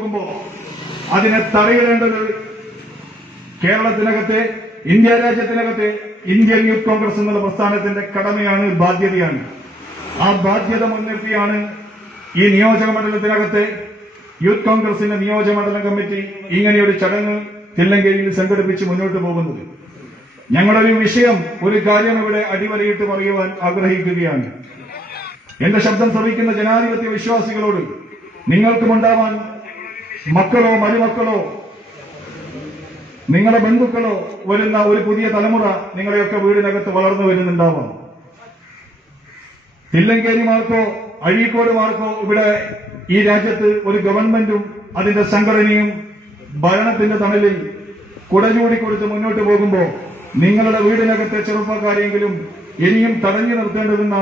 പോകുമ്പോൾ അതിനെ തടയിടേണ്ടത് കേരളത്തിനകത്തെ, India രാജ്യത്തിനകത്തെ Indian youth Congress എന്നുള്ള പ്രസ്ഥാനത്തിന്റെ കടമയാണ്, ബാധ്യതയാണ്. ആ ബാധ്യത മുൻനിർത്തിയാണ് ഈ നിയോജക മണ്ഡലത്തിനകത്തെ യൂത്ത് കോൺഗ്രസിന്റെ നിയോജകമണ്ഡലം കമ്മിറ്റി ഇങ്ങനെയൊരു ചടങ്ങ് തില്ലങ്കേരിയിൽ സംഘടിപ്പിച്ച് മുന്നോട്ട് പോകുന്നത്. ഞങ്ങളൊരു വിഷയം, ഒരു കാര്യം ഇവിടെ അടിവരയിട്ട് പറയുവാൻ ആഗ്രഹിക്കുകയാണ്. എന്റെ ശബ്ദം ശ്രവിക്കുന്ന ജനാധിപത്യ വിശ്വാസികളോട്, നിങ്ങൾക്കുമുണ്ടാവാൻ മക്കളോ മരുമക്കളോ നിങ്ങളുടെ ബന്ധുക്കളോ വരുന്ന ഒരു പുതിയ തലമുറ നിങ്ങളെയൊക്കെ വീടിനകത്ത് വളർന്നു വരുന്നുണ്ടാവാം. തില്ലങ്കേരിമാർക്കോ അഴീക്കോടുമാർക്കോ ഇവിടെ ഈ രാജ്യത്ത് ഒരു ഗവൺമെന്റും അതിന്റെ സംഘടനയും ഭരണത്തിന്റെ തണലിൽ കുടചൂടി കൊടുത്ത് മുന്നോട്ട് പോകുമ്പോൾ നിങ്ങളുടെ വീടിനകത്തെ ചെറുപ്പക്കാരെങ്കിലും ഇനിയും തടഞ്ഞു നിർത്തേണ്ടതെന്ന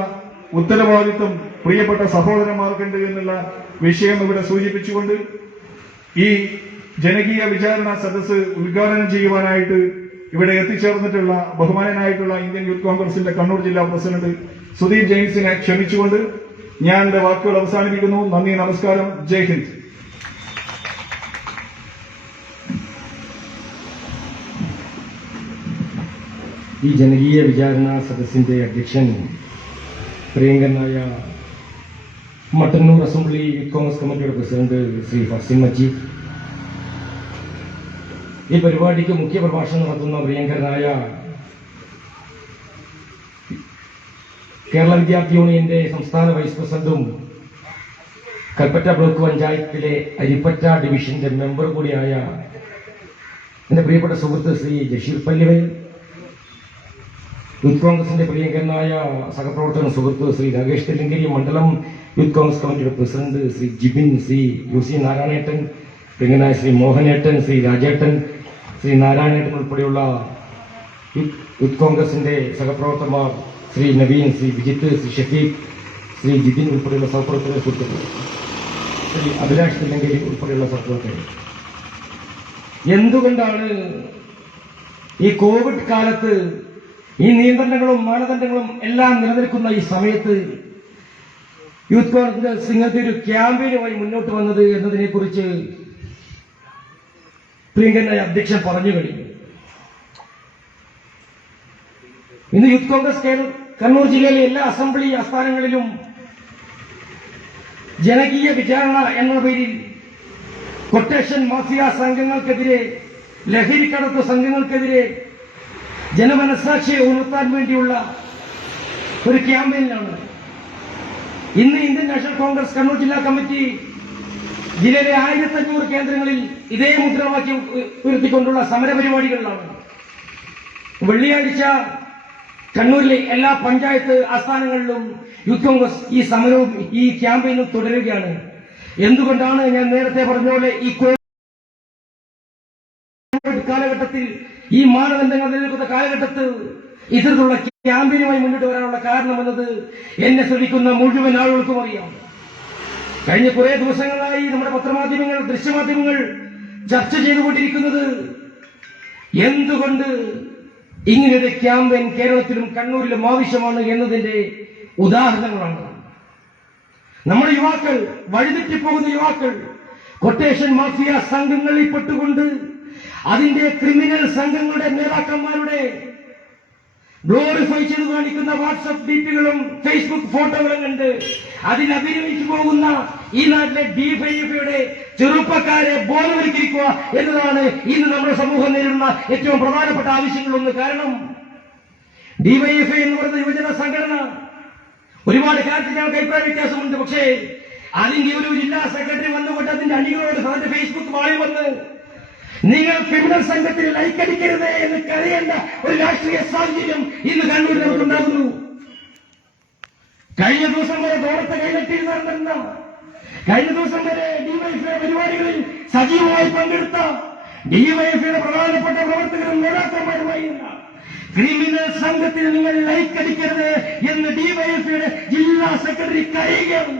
ഉത്തരവാദിത്വം പ്രിയപ്പെട്ട സഹോദരന്മാർക്കുണ്ട് എന്നുള്ള വിഷയം ഇവിടെ സൂചിപ്പിച്ചുകൊണ്ട് ഈ ജനകീയ വിചാരണ സദസ്സ് ഉദ്ഘാടനം ചെയ്യുവാനായിട്ട് ഇവിടെ എത്തിച്ചേർന്നിട്ടുള്ള ബഹുമാനനായിട്ടുള്ള ഇന്ത്യൻ യൂത്ത് കോൺഗ്രസിന്റെ കണ്ണൂർ ജില്ലാ പ്രസിഡന്റ് സുദീപ് ജെയിംസിനെ ക്ഷണിച്ചുകൊണ്ട് ഞാൻ എന്റെ വാക്കുകൾ അവസാനിപ്പിക്കുന്നു. നന്ദി, നമസ്കാരം, ജയ് ഹിന്ദ്. ഈ ജനകീയ വിചാരണ സദസ്സിന്റെ അധ്യക്ഷൻ പ്രിയങ്കരനായ മട്ടന്നൂർ അസംബ്ലി യൂത്ത് കോൺഗ്രസ് കമ്മിറ്റിയുടെ പ്രസിഡന്റ് ശ്രീ ഫസിൽ മജീദ്, ഈ പരിപാടിക്ക് മുഖ്യ പ്രഭാഷണം നടത്തുന്ന പ്രിയങ്കരനായ കേരള വിദ്യാർത്ഥി യൂണിയന്റെ സംസ്ഥാന വൈസ് പ്രസിഡന്റും കൽപ്പറ്റ ബ്ലോക്ക് പഞ്ചായത്തിലെ അരിപ്പറ്റ ഡിവിഷന്റെ മെമ്പർ കൂടിയായ എന്റെ പ്രിയപ്പെട്ട സുഹൃത്ത് ശ്രീ ജഷീർ പല്ലിവൽ, യൂത്ത് കോൺഗ്രസിന്റെ പ്രിയങ്കരനായ സഹപ്രവർത്തകൻ സുഹൃത്ത് ശ്രീ രാകേഷ് തെല്ലങ്കേരി, മണ്ഡലം യൂത്ത് കോൺഗ്രസ് കമ്മിറ്റിയുടെ പ്രസിഡന്റ് ശ്രീ ജിബിൻ, ശ്രീ യുസി നാരായണേട്ടൻ, പ്രിയങ്കരനായ ശ്രീ മോഹനേട്ടൻ, ശ്രീ രാജേട്ടൻ, ശ്രീ നാരായണേട്ടൻ ഉൾപ്പെടെയുള്ള യൂത്ത് കോൺഗ്രസിന്റെ സഹപ്രവർത്തകന്മാർ ശ്രീ നവീൻ, ശ്രീ വിജിത്ത്, ശ്രീ ഷഫീഖ്, ശ്രീ ജിതിൻ ഉൾപ്പെടെയുള്ള സഹപ്രവർത്തകരെ സുഹൃത്തുക്കൾ, ശ്രീ അഭിലാഷ് തെല്ലങ്കേരി ഉൾപ്പെടെയുള്ള സഹപ്രവർത്തകർ, എന്തുകൊണ്ടാണ് ഈ കോവിഡ് കാലത്ത് ഈ നിയന്ത്രണങ്ങളും മാനദണ്ഡങ്ങളും എല്ലാം നിലനിൽക്കുന്ന ഈ സമയത്ത് യൂത്ത് കോൺഗ്രസ് ഇങ്ങനത്തെ ഒരു ക്യാമ്പയിനുമായി മുന്നോട്ട് വന്നത് എന്നതിനെക്കുറിച്ച് പ്രിയങ്കരനായ അധ്യക്ഷൻ പറഞ്ഞു കഴിഞ്ഞു. ഇന്ന് യൂത്ത് കോൺഗ്രസ് കണ്ണൂർ ജില്ലയിലെ എല്ലാ അസംബ്ലി ആസ്ഥാനങ്ങളിലും ജനകീയ വിചാരണ എന്ന പേരിൽ കൊട്ടേഷൻ മാഫിയ സംഘങ്ങൾക്കെതിരെ, ലഹരിക്കടത്ത് സംഘങ്ങൾക്കെതിരെ ജനമനസാക്ഷിയെ ഉണർത്താൻ വേണ്ടിയുള്ള ഒരു ക്യാമ്പയിനാണ്. ഇന്ന് ഇന്ത്യൻ നാഷണൽ കോൺഗ്രസ് കണ്ണൂർ ജില്ലാ കമ്മിറ്റി ജില്ലയിലെ 1500 കേന്ദ്രങ്ങളിൽ ഇതേ മുദ്രാവാക്യം ഉയർത്തിക്കൊണ്ടുള്ള സമരപരിപാടികളിലാണ്. വെള്ളിയാഴ്ച കണ്ണൂരിലെ എല്ലാ പഞ്ചായത്ത് ആസ്ഥാനങ്ങളിലും യൂത്ത് കോൺഗ്രസ് ഈ സമരവും ഈ ക്യാമ്പയിനും തുടരുകയാണ്. എന്തുകൊണ്ടാണ് ഞാൻ നേരത്തെ പറഞ്ഞ പോലെ ഈ കോവിഡ് കാലഘട്ടത്തിൽ, ഈ മാനദണ്ഡങ്ങൾ നിലനിൽക്കുന്ന കാലഘട്ടത്തിൽ ഇത്തരത്തിലുള്ള ക്യാമ്പയിനുമായി മുന്നോട്ട് വരാനുള്ള കാരണമെന്നത് എന്നെ ശ്രമിക്കുന്ന മുഴുവൻ ആളുകൾക്കും അറിയാം. കഴിഞ്ഞ കുറെ ദിവസങ്ങളായി നമ്മുടെ പത്രമാധ്യമങ്ങൾ, ദൃശ്യമാധ്യമങ്ങൾ ചർച്ച ചെയ്തുകൊണ്ടിരിക്കുന്നത് എന്തുകൊണ്ട് ഇങ്ങനൊരു ക്യാമ്പയിൻ കേരളത്തിലും കണ്ണൂരിലും ആവശ്യമാണ് എന്നതിന്റെ ഉദാഹരണങ്ങളാണ്. നമ്മുടെ യുവാക്കൾ, വഴിതെറ്റിപ്പോകുന്ന യുവാക്കൾ കൊട്ടേഷൻ മാഫിയ സംഘങ്ങളിൽ പെട്ടുകൊണ്ട് അതിന്റെ ക്രിമിനൽ സംഘങ്ങളുടെ നേതാക്കന്മാരുടെ ഗ്ലോറിഫൈ ചെയ്ത് കാണിക്കുന്ന വാട്സപ്പ് ഡീറ്റുകളും ഫേസ്ബുക്ക് ഫോട്ടോകളും കണ്ട് അതിൽ അഭിനയിച്ചു പോകുന്ന ഈ നാട്ടിലെ ഡിവൈഎഫ്ഐയുടെ ചെറുപ്പക്കാരെ ബോധവൽക്കരിക്കുക എന്നതാണ് ഇന്ന് നമ്മുടെ സമൂഹം നേരിടുന്ന ഏറ്റവും പ്രധാനപ്പെട്ട ആവശ്യങ്ങളൊന്ന്. കാരണം ഡിവൈഎഫ്ഐ എന്ന് പറയുന്ന യുവജന സംഘടന ഒരുപാട് കാര്യത്തിൽ ഞങ്ങൾക്ക് അഭിപ്രായ വ്യത്യാസമുണ്ട്. പക്ഷേ അതിന്റെ ഒരു ജില്ലാ സെക്രട്ടറി വന്നുകൊണ്ട് അതിന്റെ അണികളോട് അതിന്റെ ഫേസ്ബുക്ക് വാളിൽ വന്ന് നിങ്ങൾ ക്രിമിനൽ സംഘത്തിൽ ലൈക്കടിക്കരുത് എന്ന് കരയേണ്ട ഒരു രാഷ്ട്രീയ സാഹചര്യം ഇന്ന് കണ്ണൂരിനകത്തുണ്ടാകുന്നു. കഴിഞ്ഞ ദിവസം വരെ തോളത്തെ കൈനട്ടിരുന്ന, കഴിഞ്ഞ ദിവസം വരെ ഡിവൈഎഫ്ഐ പരിപാടികളിൽ സജീവമായി പങ്കെടുത്ത ഡിവൈഎഫ്ഐയുടെ പ്രധാനപ്പെട്ട പ്രവർത്തകരും നേതാക്കന്മാരുമായി ക്രിമിനൽ സംഘത്തിന് നിങ്ങൾ ലൈക്കടിക്കരുത് എന്ന് ഡിവൈഎഫ്ഐയുടെ ജില്ലാ സെക്രട്ടറി കരയുകയാണ്.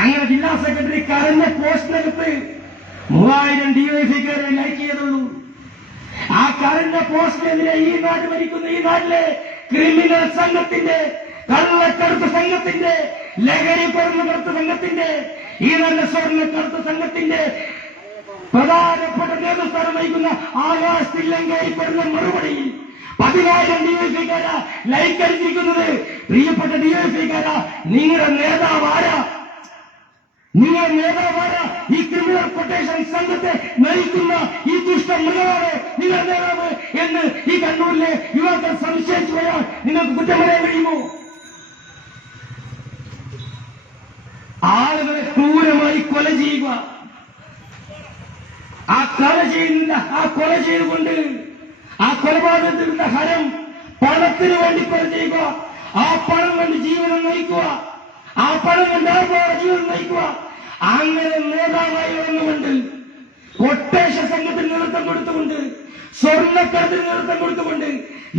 അങ്ങനെ ജില്ലാ സെക്രട്ടറി കരഞ്ഞ പോസ്റ്റിനകത്ത് 3000 ഡിവൈഎഫ്ഐക്കാരെ ലൈക്ക് ചെയ്തുള്ളൂ. ആ കരഞ്ഞ പോസ്റ്റിനെതിരെ ഈ നാട് ഭരിക്കുന്ന ഈ നാട്ടിലെ ക്രിമിനൽ സംഘത്തിന്റെ, കള്ളക്കടത്ത് സംഘത്തിന്റെ, ലഹരി കടത്ത് സംഘത്തിന്റെ, ഈ നല്ല സ്വർണ്ണക്കടത്ത് സംഘത്തിന്റെ പ്രധാനപ്പെട്ട നേതൃസ്ഥാനം വഹിക്കുന്ന ആകാശ് തില്ലങ്കേരിപ്പെടുന്ന മറുപടിയിൽ 10,000 ഡിവൈഎഫ്ഐക്കാരാ ലൈക്ക് അടിച്ചിരിക്കുന്നത്. പ്രിയപ്പെട്ട ഡിവൈഎഫ്ഐക്കാരാ, നിങ്ങളുടെ നേതാവാരാ? നിങ്ങളുടെ നേതാവാരാ? ഈ ക്രിമിനൽ കൊട്ടേഷൻ സംഘത്തെ നയിക്കുന്ന ഈ ദുഷ്ട മൃഗമാണ് നിങ്ങളുടെ നേതാവ് എന്ന് ഈ കണ്ണൂരിലെ യുവാക്കൾ സംശയിച്ചു പോയാൽ നിങ്ങൾക്ക് കുറ്റം പറയാൻ കഴിയുമോ? ആളുകളെ ക്രൂരമായി കൊല ചെയ്യുക, ആ കൊല ചെയ്തുകൊണ്ട് ആ കൊലപാതകത്തിന്റെ ഹരം പണത്തിന് വേണ്ടി കൊല ചെയ്യുക, ആ പണം കൊണ്ട് ജീവനം നയിക്കുക, ആ പണം കൊണ്ട് ജീവനം നയിക്കുക. അങ്ങനെ നേതാവായി വന്നുകൊണ്ട് കൊട്ടേഷൻ സംഘത്തിന് നേതൃത്വം കൊടുത്തുകൊണ്ട്, സ്വർണ്ണക്കടത്തിന് നേതൃത്വം കൊടുത്തുകൊണ്ട്,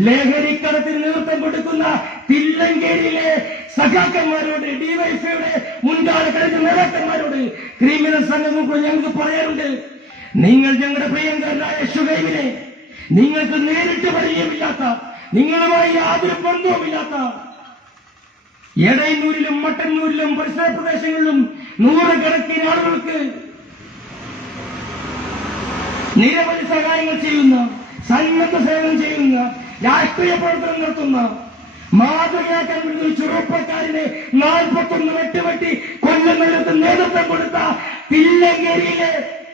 ലഹരിക്കടത്തിന് നേതൃത്വം കൊടുക്കുന്ന തില്ലങ്കേരിയിലെ സഖാക്കന്മാരോട്, ഡിവൈഎഫ്ഐയുടെ മുൻകാല കഴിഞ്ഞ നേതാക്കന്മാരോട്, ക്രിമിനൽ സംഘങ്ങൾക്ക് ഞങ്ങൾക്ക് പറയാനുണ്ട്. നിങ്ങൾ ഞങ്ങളുടെ പ്രിയങ്കരനായ ഷുഹൈബിനെ, നിങ്ങൾക്ക് നേരിട്ട് പരിചയമില്ലാത്ത, നിങ്ങളുമായി യാതൊരു ബന്ധവുമില്ലാത്ത, എടയന്നൂരിലും മട്ടന്നൂരിലും പരിസര പ്രദേശങ്ങളിലും നൂറുകണക്കിന് ആളുകൾക്ക് നിരവധി സഹായങ്ങൾ ചെയ്യുന്ന, സന്നദ്ധ സേവനം ചെയ്യുന്ന, രാഷ്ട്രീയ പ്രവർത്തനം നടത്തുന്ന, മാതൃകയാക്കാൻ വേണ്ടി ഒരു ചെറുപ്പക്കാരനെ 41 വെട്ടുവെട്ടി കൊല്ലുന്നതിന് നേതൃത്വം കൊടുത്ത തില്ലങ്കേരിയിലെ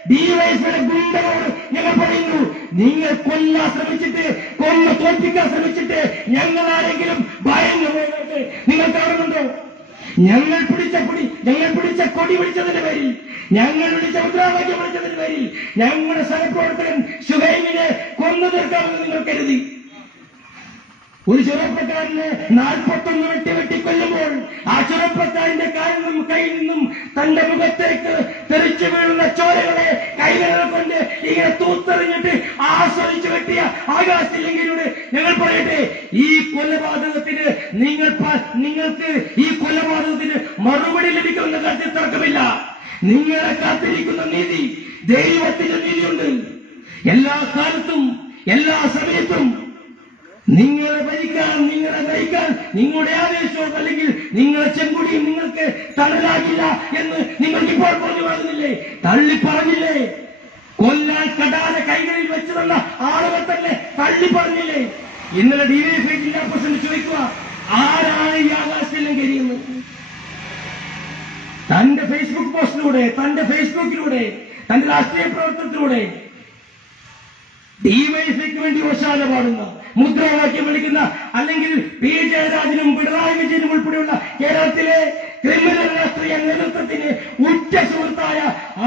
ഡിവൈഎഫ്ഐയുടെ ഗുണ്ടകളോട് ഞങ്ങൾ പറയുന്നു, നിങ്ങൾ കൊല്ലാൻ ശ്രമിച്ചിട്ട്, കൊന്ന് തോൽപ്പിക്കാൻ ശ്രമിച്ചിട്ട് ഞങ്ങൾ ആരെങ്കിലും ഭയന്നു പോയിട്ട് നിങ്ങൾ കാണുന്നുണ്ടോ? ഞങ്ങൾ പിടിച്ച കൊടി പിടിച്ചതിന്റെ പേരിൽ, ഞങ്ങൾ വിളിച്ച മുദ്രാവാക്യം വിളിച്ചതിന്റെ പേരിൽ ഞങ്ങളുടെ സഹപ്രവർത്തകൻ ഷുഹൈബിനെ കൊന്നു തീർക്കാമെന്ന് നിങ്ങൾ കരുതി. ഒരു ചെറുപ്പക്കാരനെ 41 വെട്ടി കൊല്ലുമ്പോൾ ആ ചെറുപ്പക്കാരന്റെ കയ്യിൽ നിന്നും തന്റെ മുഖത്തേക്ക് തെറിച്ചു വീഴുന്ന ചോരകളെ കൈകൾ കൊണ്ട് ഇങ്ങനെ തൂത്തെറിഞ്ഞിട്ട് ആസ്വദിച്ചു വെട്ടിയ ആകാശ് തില്ലങ്കേരിയോട് ഞങ്ങൾ പറയട്ടെ, ഈ കൊലപാതകത്തിന് നിങ്ങൾക്ക് ഈ കൊലപാതകത്തിന് മറുപടി ലഭിക്കുന്ന കാര്യത്തിൽ തർക്കമില്ല. നിങ്ങളെ കാത്തിരിക്കുന്ന നീതി ദൈവത്തിന്റെ നീതിയുണ്ട്. എല്ലാ കാലത്തും എല്ലാ സമയത്തും നിങ്ങളെ ഭരിക്കാൻ, നിങ്ങളെ നയിക്കാൻ നിങ്ങളുടെ ആവേശവും അല്ലെങ്കിൽ നിങ്ങളെ ചെങ്കുടിയും നിങ്ങൾക്ക് തണലാകില്ല എന്ന് നിങ്ങൾക്ക് ഇപ്പോൾ പറഞ്ഞു പറഞ്ഞില്ലേ, തള്ളി പറഞ്ഞില്ലേ? കൊല്ലാൻ കടാര കൈകളിൽ വെച്ചു തന്ന ആളുകൾ തന്നെ തള്ളി പറഞ്ഞില്ലേ? ഇന്നലെ ഡിവൈഎഫ്ഐ ജില്ലാ പ്രസിഡന്റ് ചോദിക്കുക, ആരാണ് ഈ ആകാശ് തില്ലങ്കേരി എന്ന്? തന്റെ ഫേസ്ബുക്ക് പോസ്റ്റിലൂടെ, തന്റെ ഫേസ്ബുക്കിലൂടെ, തന്റെ രാഷ്ട്രീയ പ്രവർത്തനത്തിലൂടെ ഡിവൈഎഫ്ഐക്ക് വേണ്ടി ഓശാല പാടുന്ന, മുദ്രാവാക്യം വിളിക്കുന്ന, അല്ലെങ്കിൽ പി ജയരാജനും പിണറായി വിജയനും ഉൾപ്പെടെയുള്ള കേരളത്തിലെ ക്രിമിനൽ രാഷ്ട്രീയ നേതൃത്വത്തിന് ഉറ്റ സുഹൃത്തായ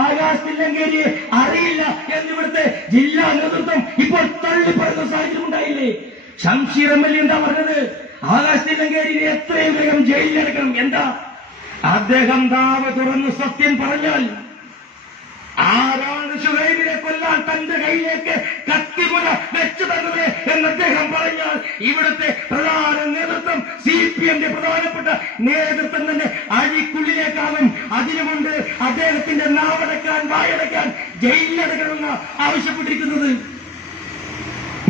ആകാശ് തില്ലങ്കേരിയെ അറിയില്ല എന്നിവിടുത്തെ ജില്ലാ നേതൃത്വം ഇപ്പോൾ തള്ളിപ്പറയുന്ന സാഹചര്യം ഉണ്ടായില്ലേ? ഷംഷീർ എം എൽ എ എന്താ പറഞ്ഞത്? ആകാശ് തില്ലങ്കേരിയെ എത്രയും വേഗം ജയിലിലടക്കണം. എന്താ അദ്ദേഹം നാവ് തുറന്ന് സത്യം പറഞ്ഞാൽ ആരാണ് ഷുഹൈബിനെ കൊല്ലാൻ തന്റെ കയ്യിലേക്ക് കത്തിമുന വെച്ചു തന്നത് എന്ന് അദ്ദേഹം പറഞ്ഞാൽ ഇവിടുത്തെ പ്രധാന നേതൃത്വം, CPM പ്രധാനപ്പെട്ട നേതൃത്വം തന്നെ അഴിക്കുള്ളിലേക്കാകും. അതിനുമുണ്ട് അദ്ദേഹത്തിന്റെ നാവടക്കാൻ, വായടക്കാൻ ജയിലിലടക്കണമെന്ന് ആവശ്യപ്പെട്ടിരിക്കുന്നത്.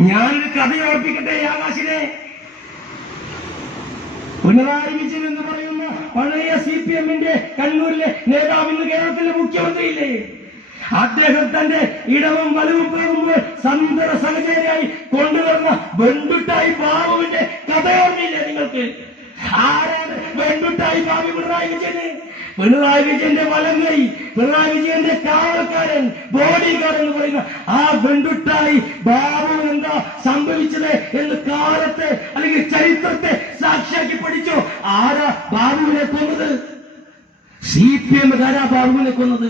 ഞാനൊരു കഥ ഓർപ്പിക്കട്ടെ ആകാശിനെ. പിണറായി വിജയൻ എന്ന് പറയുന്ന പഴയ CPM കണ്ണൂരിലെ നേതാവ് ഇന്ന് കേരളത്തിലെ മുഖ്യമന്ത്രിയില്ലേ? അദ്ദേഹം തന്റെ ഇടവും വലവും പോകുമ്പോൾ സന്തര സഹചര്യായി കൊണ്ടുവന്ന വെണ്ടുട്ടായി ബാബുവിന്റെ കഥയോർമ്മയില്ലേ നിങ്ങൾക്ക്? ആരാണ് വെണ്ടുട്ടായി ബാബു? പിണറായി വിജയന്. പിണറായി വിജയന്റെ വലം കൈ, പിണറായി വിജയന്റെ കാവൽക്കാരൻ, ബോഡി ഗാർഡ് എന്ന് പറയുന്ന ആ വെണ്ടുട്ടായി ബാബു എന്താ സംഭവിച്ചത് എന്ന് കാലത്തെ അല്ലെങ്കിൽ ചരിത്രത്തെ സാക്ഷിയാക്കി പഠിച്ചോ? ആരാ ബാബുവിനെ കൊന്നത്? CPM-കാരാ ബാബുവിനെ കൊന്നത്.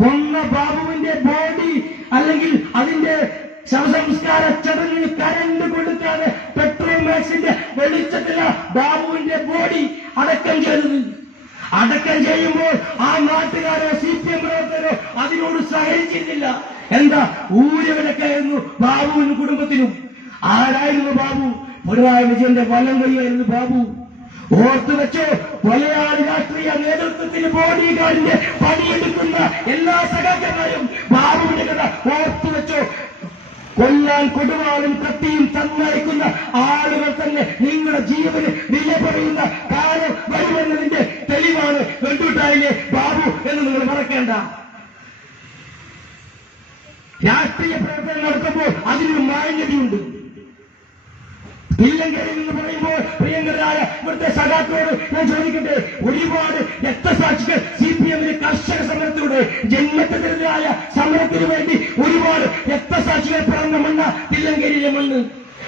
കൊന്ന ബാബുവിന്റെ ബോഡി അല്ലെങ്കിൽ അതിന്റെ ശവസംസ്കാര ചടങ്ങിന് കരണ്ട് കൊടുക്കാതെ പെട്രോമാക്സിന്റെ വെളിച്ചത്തില ബാബുവിന്റെ ബോഡി അടക്കം ചെയ്തത്. അടക്കം ചെയ്യുമ്പോൾ ആ നാട്ടുകാരോ CPM പ്രവർത്തകരോ അതിനോട് സഹകരിച്ചിരുന്നില്ല. എന്താ ഊരവിലക്കായിരുന്നു ബാബുവിനും കുടുംബത്തിനും. ആരായിരുന്നു ബാബു? പിണറായി വിജയന്റെ വലം കൈയായിരുന്നു ബാബു. ഓർത്തു വെച്ചോ, കൊലയാളി രാഷ്ട്രീയ നേതൃത്വത്തിന് ബോഡി ഗാർഡിന്റെ പണിയെടുക്കുന്ന എല്ലാ സഖാക്കന്മാരും ബാബുവിന്റെ കഥ ഓർത്തു വെച്ചോ. കൊല്ലാൻ കൊടുവാളും കത്തിയും തന്നയക്കുന്ന ആളുകൾ തന്നെ നിങ്ങളുടെ ജീവന് വില പറയുന്ന കാലം വരുമെന്നതിന്റെ തെളിവാണ് വെണ്ടുട്ടായിലെ ബാബു എന്ന് നിങ്ങൾ മറക്കേണ്ട. രാഷ്ട്രീയ പ്രവർത്തനം നടത്തുമ്പോൾ അതിനൊരു മാന്യതയുണ്ട്. തില്ലങ്കേരി എന്ന് പറയുമ്പോൾ പ്രിയങ്കരായ ഇവിടുത്തെ സഖാക്കളോട് ഞാൻ ചോദിക്കട്ടെ, ഒരുപാട് രക്തസാക്ഷികൾ CPM-ന് കർഷക സമരത്തിലൂടെ ജന്മത്തിനെതിരായ സമരത്തിന് വേണ്ടി ഒരുപാട് രക്തസാക്ഷികൾ പിറന്ന മണ്ണ തില്ലങ്കേരിയിലെ മണ്ണ്.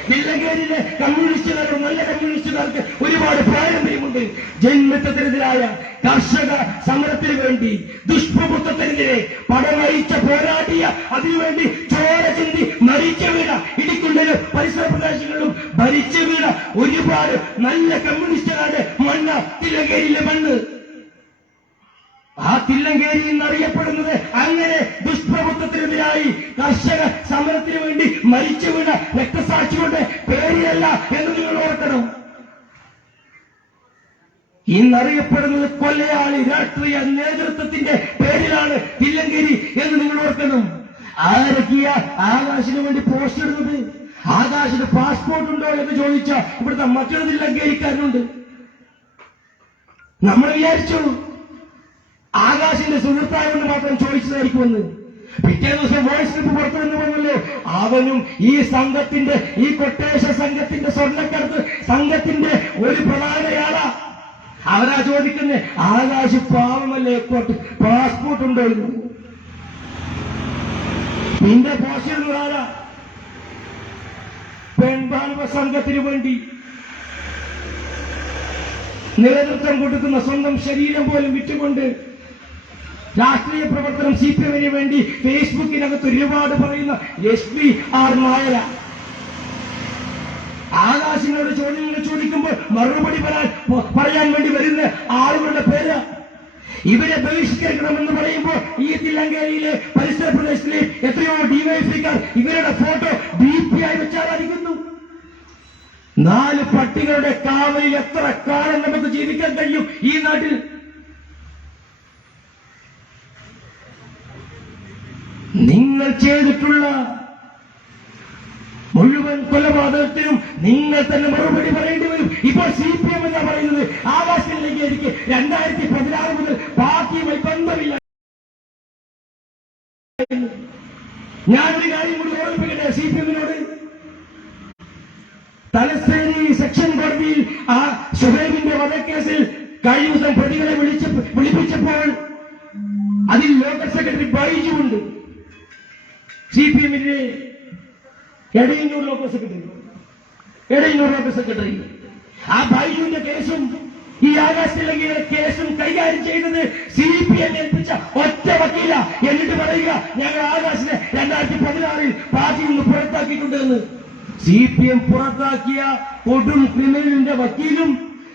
തില്ലങ്കേരിയിലെ കമ്മ്യൂണിസ്റ്റുകാർക്ക്, നല്ല കമ്മ്യൂണിസ്റ്റുകാർക്ക് ഒരുപാട് പാരമ്പര്യമുണ്ട്. ജന്മത്തിനെതിരായ കർഷക സമരത്തിന് വേണ്ടി, ദുഷ്പ്രഭുത്വത്തിനെതിരെ പടനയിച്ച പോരാടിയ, അതിനുവേണ്ടി ചോര ചിന്തി മരിച്ചു വീണ, ഇടിക്കുണ്ടലും പരിസര പ്രദേശങ്ങളിലും ഭരിച്ചു വീണ ഒരുപാട് നല്ല കമ്മ്യൂണിസ്റ്റുകാരുടെ മണ്ണ തില്ലങ്കേരിയിലെ മണ്ണ്. ആ തില്ലങ്കേരി എന്നറിയപ്പെടുന്നത് അങ്ങനെ ദുഷ്പ്രഭുത്വത്തിനെതിരായി കർഷക സമരത്തിന് വേണ്ടി മരിച്ചു വീണ രക്തസാക്ഷികളുടെ പേരിലല്ല എന്ന് നിങ്ങൾ ഓർക്കണം. ഇന്നറിയപ്പെടുന്നത് കൊല്ലയാളി രാഷ്ട്രീയ നേതൃത്വത്തിന്റെ പേരിലാണ് തില്ലങ്കേരി എന്ന് നിങ്ങൾ ഓർക്കണം. ആരൊക്കെയ ആകാശിന് വേണ്ടി പോസ്റ്റ് ഇടുന്നത്? ആകാശിന് പാസ്പോർട്ട് ഉണ്ടോ എന്ന് ചോദിച്ച ഇവിടുത്തെ മറ്റൊരു തില്ലങ്കേരിക്കാരനുണ്ട്. നമ്മൾ വിചാരിച്ചു ആകാശിന്റെ സുഹൃത്തായതുകൊണ്ട് മാത്രം ചോദിച്ചതായിരിക്കുമെന്ന്. പിറ്റേ ദിവസം വോയിസ് ക്ലിപ്പ് പുറത്തു നിന്ന് വന്നല്ലോ, അവനും ഈ സംഘത്തിന്റെ, ഈ കൊട്ടേഷ സംഘത്തിന്റെ, സ്വർണ്ണക്കടത്ത് സംഘത്തിന്റെ ഒരു പ്രധാനയാളാ. അവരാ ചോദിക്കുന്നത്, ആകാശ് പാവമല്ലേ, പാസ്പോർട്ട് ഉണ്ടോ? നിന്റെ പോസ്റ്റിരുന്ന ആരാ? പെൺബാലവ സംഘത്തിന് വേണ്ടി നേതൃത്വം കൊടുക്കുന്ന സ്വന്തം ശരീരം പോലും വിറ്റുകൊണ്ട് രാഷ്ട്രീയ പ്രവർത്തനം CPM-ന് വേണ്ടി ഫേസ്ബുക്കിനകത്ത് ഒരുപാട് പറയുന്ന SP.R. നായര. ആകാശിനോട് ചോദ്യങ്ങൾ ചോദിക്കുമ്പോൾ മറുപടി പറയാൻ വേണ്ടി വരുന്ന ആളുകളുടെ പേര്. ഇവരെ ബഹിഷ്കരിക്കണമെന്ന് പറയുമ്പോൾ ഈ തില്ലങ്കേരിയിലെ പരിസര പ്രദേശത്തിലെ എത്രയോ DYFI-ക്കാർ ഇവരുടെ ഫോട്ടോ DP ആയി വെച്ചാലായിരിക്കുന്നു. 4 പട്ടികളുടെ കാവലിൽ എത്ര കാലം നമുക്ക് ജീവിക്കാൻ കഴിയും ഈ നാട്ടിൽ? നിങ്ങൾ ചെയ്തിട്ടുള്ള മുഴുവൻ കൊലപാതകത്തിനും നിങ്ങൾ തന്നെ മറുപടി പറയേണ്ടി വരും. ഇപ്പോൾ CPM എന്നാ പറയുന്നത് ആകാശത്തിലേക്ക് 2016 മുതൽ പാർട്ടിയുമായി ബന്ധമില്ല. ഞാനൊരു കാര്യം കൂടി ഓർമ്മിപ്പിക്കട്ടെ CPM-നോട്. തലശ്ശേരി സെക്ഷൻ കോടതിയിൽ ആ ഷുഹൈബിന്റെ വധക്കേസിൽ കഴിഞ്ഞ ദിവസം പ്രതികളെ വിളിപ്പിച്ചപ്പോൾ അതിൽ ലോക്കൽ സെക്രട്ടറി ബൈജു ഉണ്ട്. CPM-ന്റെ എടയന്നൂർ ലോക്കൽ സെക്രട്ടറി. ആ ബൈജുവിന്റെ കേസും ഈ ആകാശ് തില്ലങ്കേരിയുടെ കേസും കൈകാര്യം ചെയ്തത് CPM ഏൽപ്പിച്ച ഒറ്റ വക്കീല. എന്നിട്ട് പറയുക, ഞങ്ങൾ ആകാശിനെ 2016 പാർട്ടിയിൽ നിന്ന് പുറത്താക്കിയിട്ടുണ്ട് എന്ന്. CPM പുറത്താക്കിയ കൊടും ക്രിമിനലിന്റെ വക്കീലും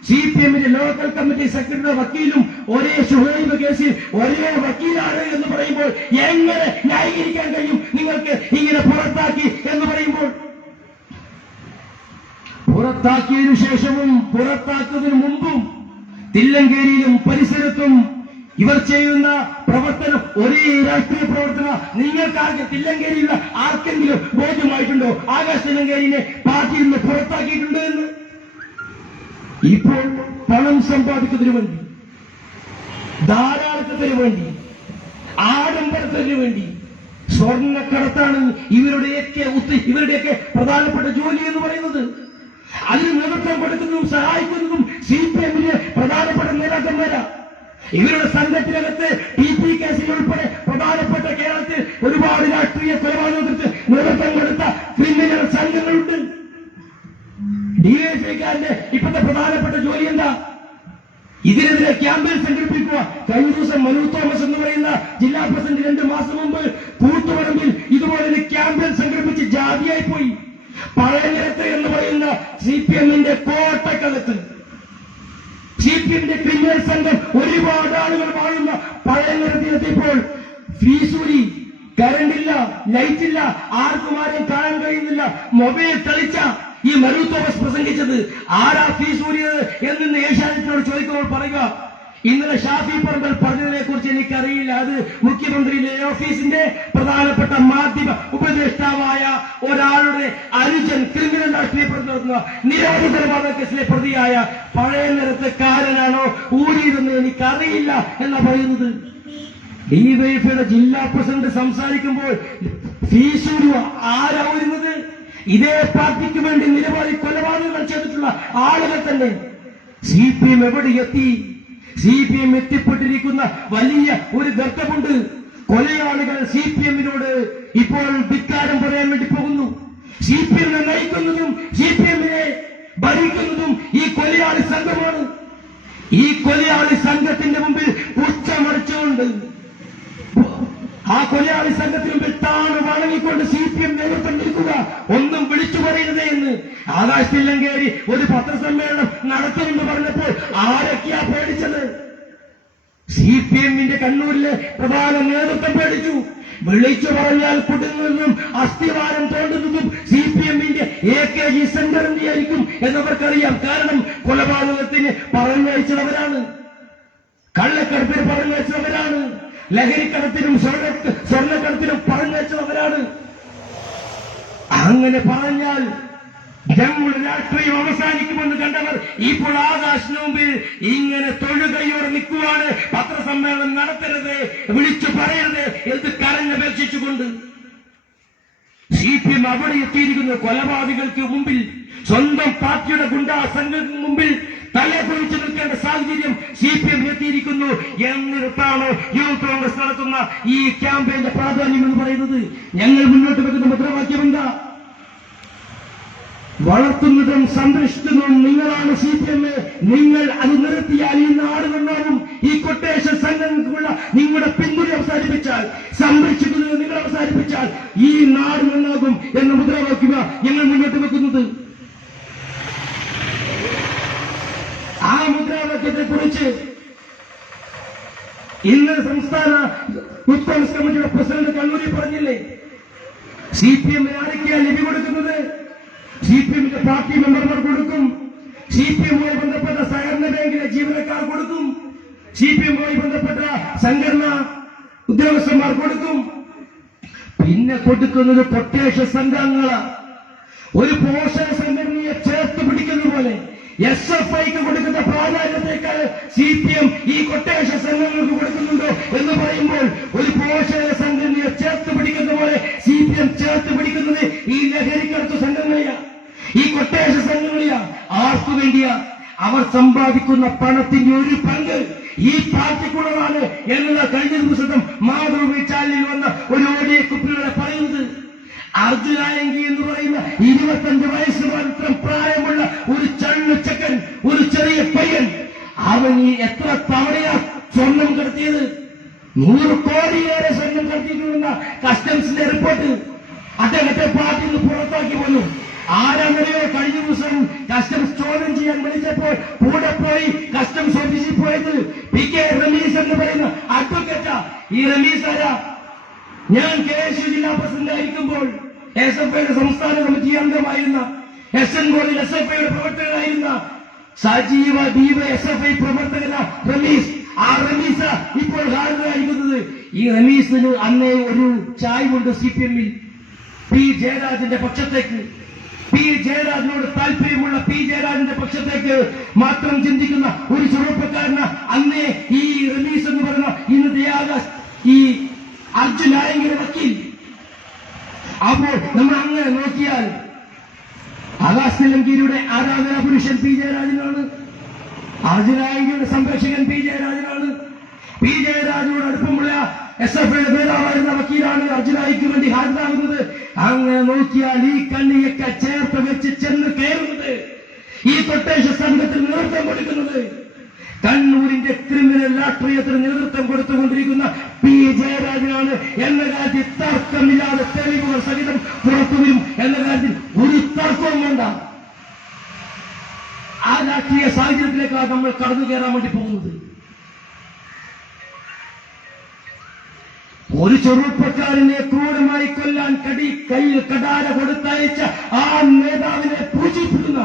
CPM-ന്റെ ലോക്കൽ കമ്മിറ്റി സെക്രട്ടറിയുടെ വക്കീലും ഒരേ ഷുഹൈബ് കേസിൽ ഒരേ വക്കീലാണ് എന്ന് പറയുമ്പോൾ എങ്ങനെ ന്യായീകരിക്കാൻ കഴിയും നിങ്ങൾക്ക്? ഇങ്ങനെ പുറത്താക്കി എന്ന് പറയുമ്പോൾ, പുറത്താക്കിയതിനു ശേഷവും പുറത്താക്കുന്നതിന് മുമ്പും തില്ലങ്കേരിയിലും പരിസരത്തും ഇവർ ചെയ്യുന്ന പ്രവർത്തനം ഒരേ രാഷ്ട്രീയ പ്രവർത്തന. നിങ്ങൾക്ക് തില്ലങ്കേരിയിലുള്ള ആർക്കെങ്കിലും ബോധ്യമായിട്ടുണ്ടോ ആകാശ് തില്ലങ്കേരിനെ പാർട്ടിയിൽ നിന്ന് പുറത്താക്കിയിട്ടുണ്ട് എന്ന്? ഇപ്പോൾ പണം സമ്പാദിക്കുന്നതിന് വേണ്ടി, ധാരാളത്തിന് വേണ്ടി, ആഡംബരത്തിന് വേണ്ടി സ്വർണ്ണക്കടത്താണ് ഇവരുടെയൊക്കെ പ്രധാനപ്പെട്ട ജോലി എന്ന് പറയുന്നത്. അതിന് നേതൃത്വം കൊടുക്കുന്നതും സഹായിക്കുന്നതും CPM-ലെ പ്രധാനപ്പെട്ട നേതാക്കന്മാരാ. ഇവരുടെ സംഘത്തിനകത്ത് TP കേസിൽ ഉൾപ്പെടെ പ്രധാനപ്പെട്ട കേരളത്തിൽ ഒരുപാട് രാഷ്ട്രീയ കൊലപാതകത്തിന് നേതൃത്വം കൊടുത്ത ക്രിമിനൽ സംഘങ്ങളുണ്ട്. DYFI-ക്കാരന്റെ ഇപ്പോഴത്തെ പ്രധാനപ്പെട്ട ജോലി എന്താ? ഇതിനെതിരെ ക്യാമ്പയിൻ സംഘടിപ്പിക്കുക. കഴിഞ്ഞ ദിവസം മനു തോമസ് എന്ന് പറയുന്ന ജില്ലാ പ്രസിഡന്റ് 2 മാസം മുമ്പ് കൂത്തുപറമ്പിൽ ഇതുപോലെ ക്യാമ്പയിൻ സംഘടിപ്പിച്ച് ജാതിയായി പോയി. പഴയനിരത്ത് എന്ന് പറയുന്ന CPM-ന്റെ കോട്ടക്കകത്ത് CPM-ന്റെ ക്രിമിനൽ സംഘം ഒരുപാട് ആളുകൾ വാഴുന്ന പഴയനിരത്തിലെത്തിയപ്പോൾ ഫീസൂരി, കറണ്ടില്ല, ലൈറ്റില്ല, ആർക്കും ആരെയും കാണാൻ കഴിയുന്നില്ല. മൊബൈൽ കളിച്ച ഈ മനു തോമസ് പ്രസംഗിച്ചത് ആരാ ഫീസൂരിയത് എന്ന് ഏഷ്യാനെറ്റിനോട് ചോദിക്കുമ്പോൾ പറയുക, ഇന്നലെ ഷാഫി പറമ്പൽ പറഞ്ഞതിനെ കുറിച്ച് എനിക്കറിയില്ല. അത് മുഖ്യമന്ത്രിയുടെ ഓഫീസിന്റെ പ്രധാനപ്പെട്ട മാധ്യമ ഉപദേഷ്ടാവായ ഒരാളുടെ അനുജൻ ക്രിമിനൽ രാഷ്ട്രീയ പ്രവർത്തന നിരവധി കൊലപാതക കേസിലെ പ്രതിയായ പഴയ നിരത്തുകാരനാണോ ഊരിയതെന്ന് എനിക്കറിയില്ല എന്നാ പറയുന്നത്. ഡിവൈഎഫ്ഐയുടെ ജില്ലാ പ്രസിഡന്റ് സംസാരിക്കുമ്പോൾ ഫീസ് ആരാ വരുന്നത്? ഇതേ പാർട്ടിക്ക് വേണ്ടി നിരവധി കൊലപാതകങ്ങൾ ചെയ്തിട്ടുള്ള ആളുകൾ തന്നെ. CPM എവിടെ എത്തി? CPM എത്തിപ്പെട്ടിരിക്കുന്ന വലിയ ഒരു ഗർത്തമുണ്ട്. കൊലയാളികൾ CPM-നോട് ഇപ്പോൾ ധിക്കാരം പറയാൻ വേണ്ടി പോകുന്നു. CPM-നെ നയിക്കുന്നതും CPM-നെ ഭരിക്കുന്നതും ഈ കൊലയാളി സംഘമാണ്. ഈ കൊലയാളി സംഘത്തിന്റെ മുമ്പിൽ ഉച്ചമറിച്ചുകൊണ്ട് ആ കൊലയാളി സംഘത്തിന് മുമ്പിൽ താണ് വണങ്ങിക്കൊണ്ട് CPM നേതൃത്വം നിൽക്കുക. ഒന്നും വിളിച്ചു പറയരുതേ എന്ന് ആകാശ് തില്ലങ്കേരി ഒരു പത്രസമ്മേളനം നടത്തുമെന്ന് പറഞ്ഞപ്പോൾ ആരൊക്കെയാ പേടിച്ചത്? CPM-ന്റെ കണ്ണൂരിലെ പ്രധാന നേതൃത്വം പേടിച്ചു. വിളിച്ചു പറഞ്ഞാൽ കുടുങ്ങുന്നതും അസ്ഥിവാരം തോണ്ടുന്നതും CPM-ന്റെ AKG സംഘടനയായിരിക്കും എന്നവർക്കറിയാം. കാരണം കൊലപാതകത്തിന് പറഞ്ഞയച്ചവരാണ്, കള്ളക്കടത്തിന് പറഞ്ഞയച്ചവരാണ്, ലഹരിക്കടത്തിനും സ്വർണ്ണക്കടത്തിനും പറഞ്ഞയച്ചവരാണ്. അങ്ങനെ പറഞ്ഞാൽ ഞങ്ങളുടെ രാഷ്ട്രീയം അവസാനിക്കുമെന്ന് കണ്ടവർ ഇപ്പോൾ ആകാശിന് മുമ്പിൽ ഇങ്ങനെ തൊഴുകയോടെ നിൽക്കുവാണ്. പത്രസമ്മേളനം നടത്തരുത്, വിളിച്ചു പറയരുത് എന്ന് കരഞ്ഞപേക്ഷിച്ചുകൊണ്ട് CPM അവിടെ എത്തിയിരിക്കുന്നു. കൊലപാതകൾക്ക് മുമ്പിൽ, സ്വന്തം പാർട്ടിയുടെ ഗുണ്ടാ സംഘങ്ങൾക്ക് മുമ്പിൽ തലകുനിച്ചു നിൽക്കേണ്ട സാഹചര്യം CPM എത്തിയിരിക്കുന്നു. എന്നിടത്താണ് യൂത്ത് കോൺഗ്രസ് നടത്തുന്ന ഈ ക്യാമ്പയിന്റെ പ്രാധാന്യം എന്ന് പറയുന്നത്. ഞങ്ങൾ മുന്നോട്ട് വെക്കുന്ന മുദ്രാവാക്യം എന്താ? വളർത്തുന്നതും സംരക്ഷിക്കുന്നതും നിങ്ങളാണ് CPM. നിങ്ങൾ അത് നിർത്തിയാൽ ഈ നാട് നന്നാവും. ഈ കൊട്ടേഷൻ സംഘങ്ങൾക്കുള്ള നിങ്ങളുടെ പിന്തുണ അവസാനിപ്പിച്ചാൽ, സംരക്ഷിക്കുന്നത് നിങ്ങൾ അവസാനിപ്പിച്ചാൽ ഈ നാട് നന്നാകും എന്ന മുദ്രാവാക്യം ഞങ്ങൾ മുന്നോട്ട് വെക്കുന്നത്. ആ മുദ്രാവാക്യത്തെ കുറിച്ച് ഇന്ന് സംസ്ഥാന യൂത്ത് കോൺഗ്രസ് കമ്മിറ്റിയുടെ പ്രസിഡന്റ് കണ്ണൂരിൽ പറഞ്ഞില്ലേ? CPM ആരൊക്കെയാണ് ലിപി കൊടുക്കുന്നത്? CPM-ന്റെ പാർട്ടി മെമ്പർമാർ കൊടുക്കും, CPM-മായി ബന്ധപ്പെട്ട സഹകരണ ബാങ്കിലെ ജീവനക്കാർ കൊടുക്കും, CPM-മായി ബന്ധപ്പെട്ട സംഘടനാ ഉദ്യോഗസ്ഥന്മാർ കൊടുക്കും. പിന്നെ കൊടുക്കുന്നത് കൊട്ടേഷൻ സംഘങ്ങളാണ്. ഒരു പോഷക സംഘടനയെ ചേർത്ത് പിടിക്കുന്ന പോലെ SFIക്ക് കൊടുക്കുന്ന പ്രാധാന്യത്തേക്കാൾ CPM ഈ കൊട്ടേഷൻ സംഘങ്ങൾക്ക് കൊടുക്കുന്നുണ്ടോ എന്ന് പറയുമ്പോൾ, ഒരു പോഷക സംഘടനയെ ചേർത്ത് പിടിക്കുന്ന പോലെ CPM ചേർത്ത് പിടിക്കുന്നത് ഈ ലഹരിക്കടത്ത് സംഘങ്ങളെയാ, ഈ കൊട്ടേഷൻ സംഘങ്ങളെയാ. ആർക്കു വേണ്ടിയാ? അവർ സമ്പാദിക്കുന്ന പണത്തിന്റെ ഒരു പങ്ക് ഈ പാർട്ടിക്കുള്ളതാണ് എന്നുള്ള കഴിഞ്ഞ ദിവസം മാതൃഭൂമി ചാനലിൽ വന്ന ഒരു ഓഡിയോ കുപ്പികളെ പറയുന്നത്. അർജുനായങ്കി എന്ന് പറയുന്ന 25 വയസ്സ് മാത്രം പ്രായമുള്ള ഒരു ചണ്ണുച്ചക്കൻ, ഒരു ചെറിയ പയ്യൻ, അവൻ ഈ എത്ര തവണയാ സ്വർണം കടത്തിയത്? 100 കോടിയേറെ സ്വർണം കടത്തിയിട്ടുണ്ടെന്ന കസ്റ്റംസിന്റെ റിപ്പോർട്ട്. അദ്ദേഹത്തെ പാർട്ടിയിൽ നിന്ന് പുറത്താക്കി വന്നു. ആരാണെന്നറിയോ? കഴിഞ്ഞ ദിവസം കസ്റ്റംസ് ചോദ്യം ചെയ്യാൻ വിളിച്ചപ്പോൾ കൂടെ പോയി കസ്റ്റംസ് ഓഫീസിൽ പോയത് PK റമീസ് എന്ന് പറയുന്ന അഡ്വക്കേറ്റാ. ഈ റമീസ് ആരാ? ഞാൻ KSU ജില്ലാ പ്രസിഡന്റ് ആയിരിക്കുമ്പോൾ SFIയുടെ സംസ്ഥാന കമ്മിറ്റി അംഗമായിരുന്ന, SN ബോർഡിൽ SFIയുടെ പ്രവർത്തകനായിരുന്ന സജീവ DYSFI പ്രവർത്തകന റമീസ്. ആ റമീസ ഇപ്പോൾ ഹാജരായിരിക്കുന്നത്. ഈ റമീസിന് അന്നേ ഒരു ചായ്വുണ്ട് CPM-ൽ. P ജയരാജന്റെ പക്ഷത്തേക്ക്, P ജയരാജനോട് താല്പര്യമുള്ള P ജയരാജന്റെ പക്ഷത്തേക്ക് മാത്രം ചിന്തിക്കുന്ന ഒരു ചെറുപ്പക്കാരന് അന്നേ ഈ റമീസ് എന്ന് പറയുന്ന ഇന്നത്തെ ആകാശ്, ഈ അർജുൻ ആയെങ്കിലും വക്കീൽ. അപ്പോൾ നമ്മൾ അങ്ങനെ നോക്കിയാൽ ആകാശ് തില്ലങ്കേരിയുടെ ആരാധനാ പുരുഷൻ P ജയരാജനാണ്, അർജുനായങ്കിയുടെ സംരക്ഷകൻ P ജയരാജനാണ്. P ജയരാജനോട് അടുപ്പമുള്ള SFIയുടെ നേതാവായിരുന്ന വക്കീലാണ് അർജുനായിക്ക് വേണ്ടി ഹാജരാകുന്നത്. അങ്ങനെ നോക്കിയാൽ ഈ കണ്ണിയൊക്കെ ചേർത്ത് വെച്ച് ചെന്ന് കയറുന്നത്, ഈ കൊട്ടേഷൻ സംഘത്തിന് നേതൃത്വം കൊടുക്കുന്നത്, കണ്ണൂരിന്റെ ക്രിമിനൽ രാഷ്ട്രീയത്തിന് നേതൃത്വം കൊടുത്തുകൊണ്ടിരിക്കുന്ന P ജയരാജനാണ് എന്ന കാര്യത്തിൽ തർക്കമില്ലാതെ തെളിവുകൾ സഹിതം പുറത്തുവരും എന്ന കാര്യത്തിൽ ഒരു തർക്കവും വേണ്ട. ആ രാഷ്ട്രീയ സാഹചര്യത്തിലേക്കാണ് നമ്മൾ കടന്നു കയറാൻ വേണ്ടി പോകുന്നത്. ഒരു ചെറുപ്പക്കാരനെ ക്രൂരമായി കൊല്ലാൻ കയ്യിൽ കടാര കൊടുത്തയച്ച ആ നേതാവിനെ പൂജിക്കുന്ന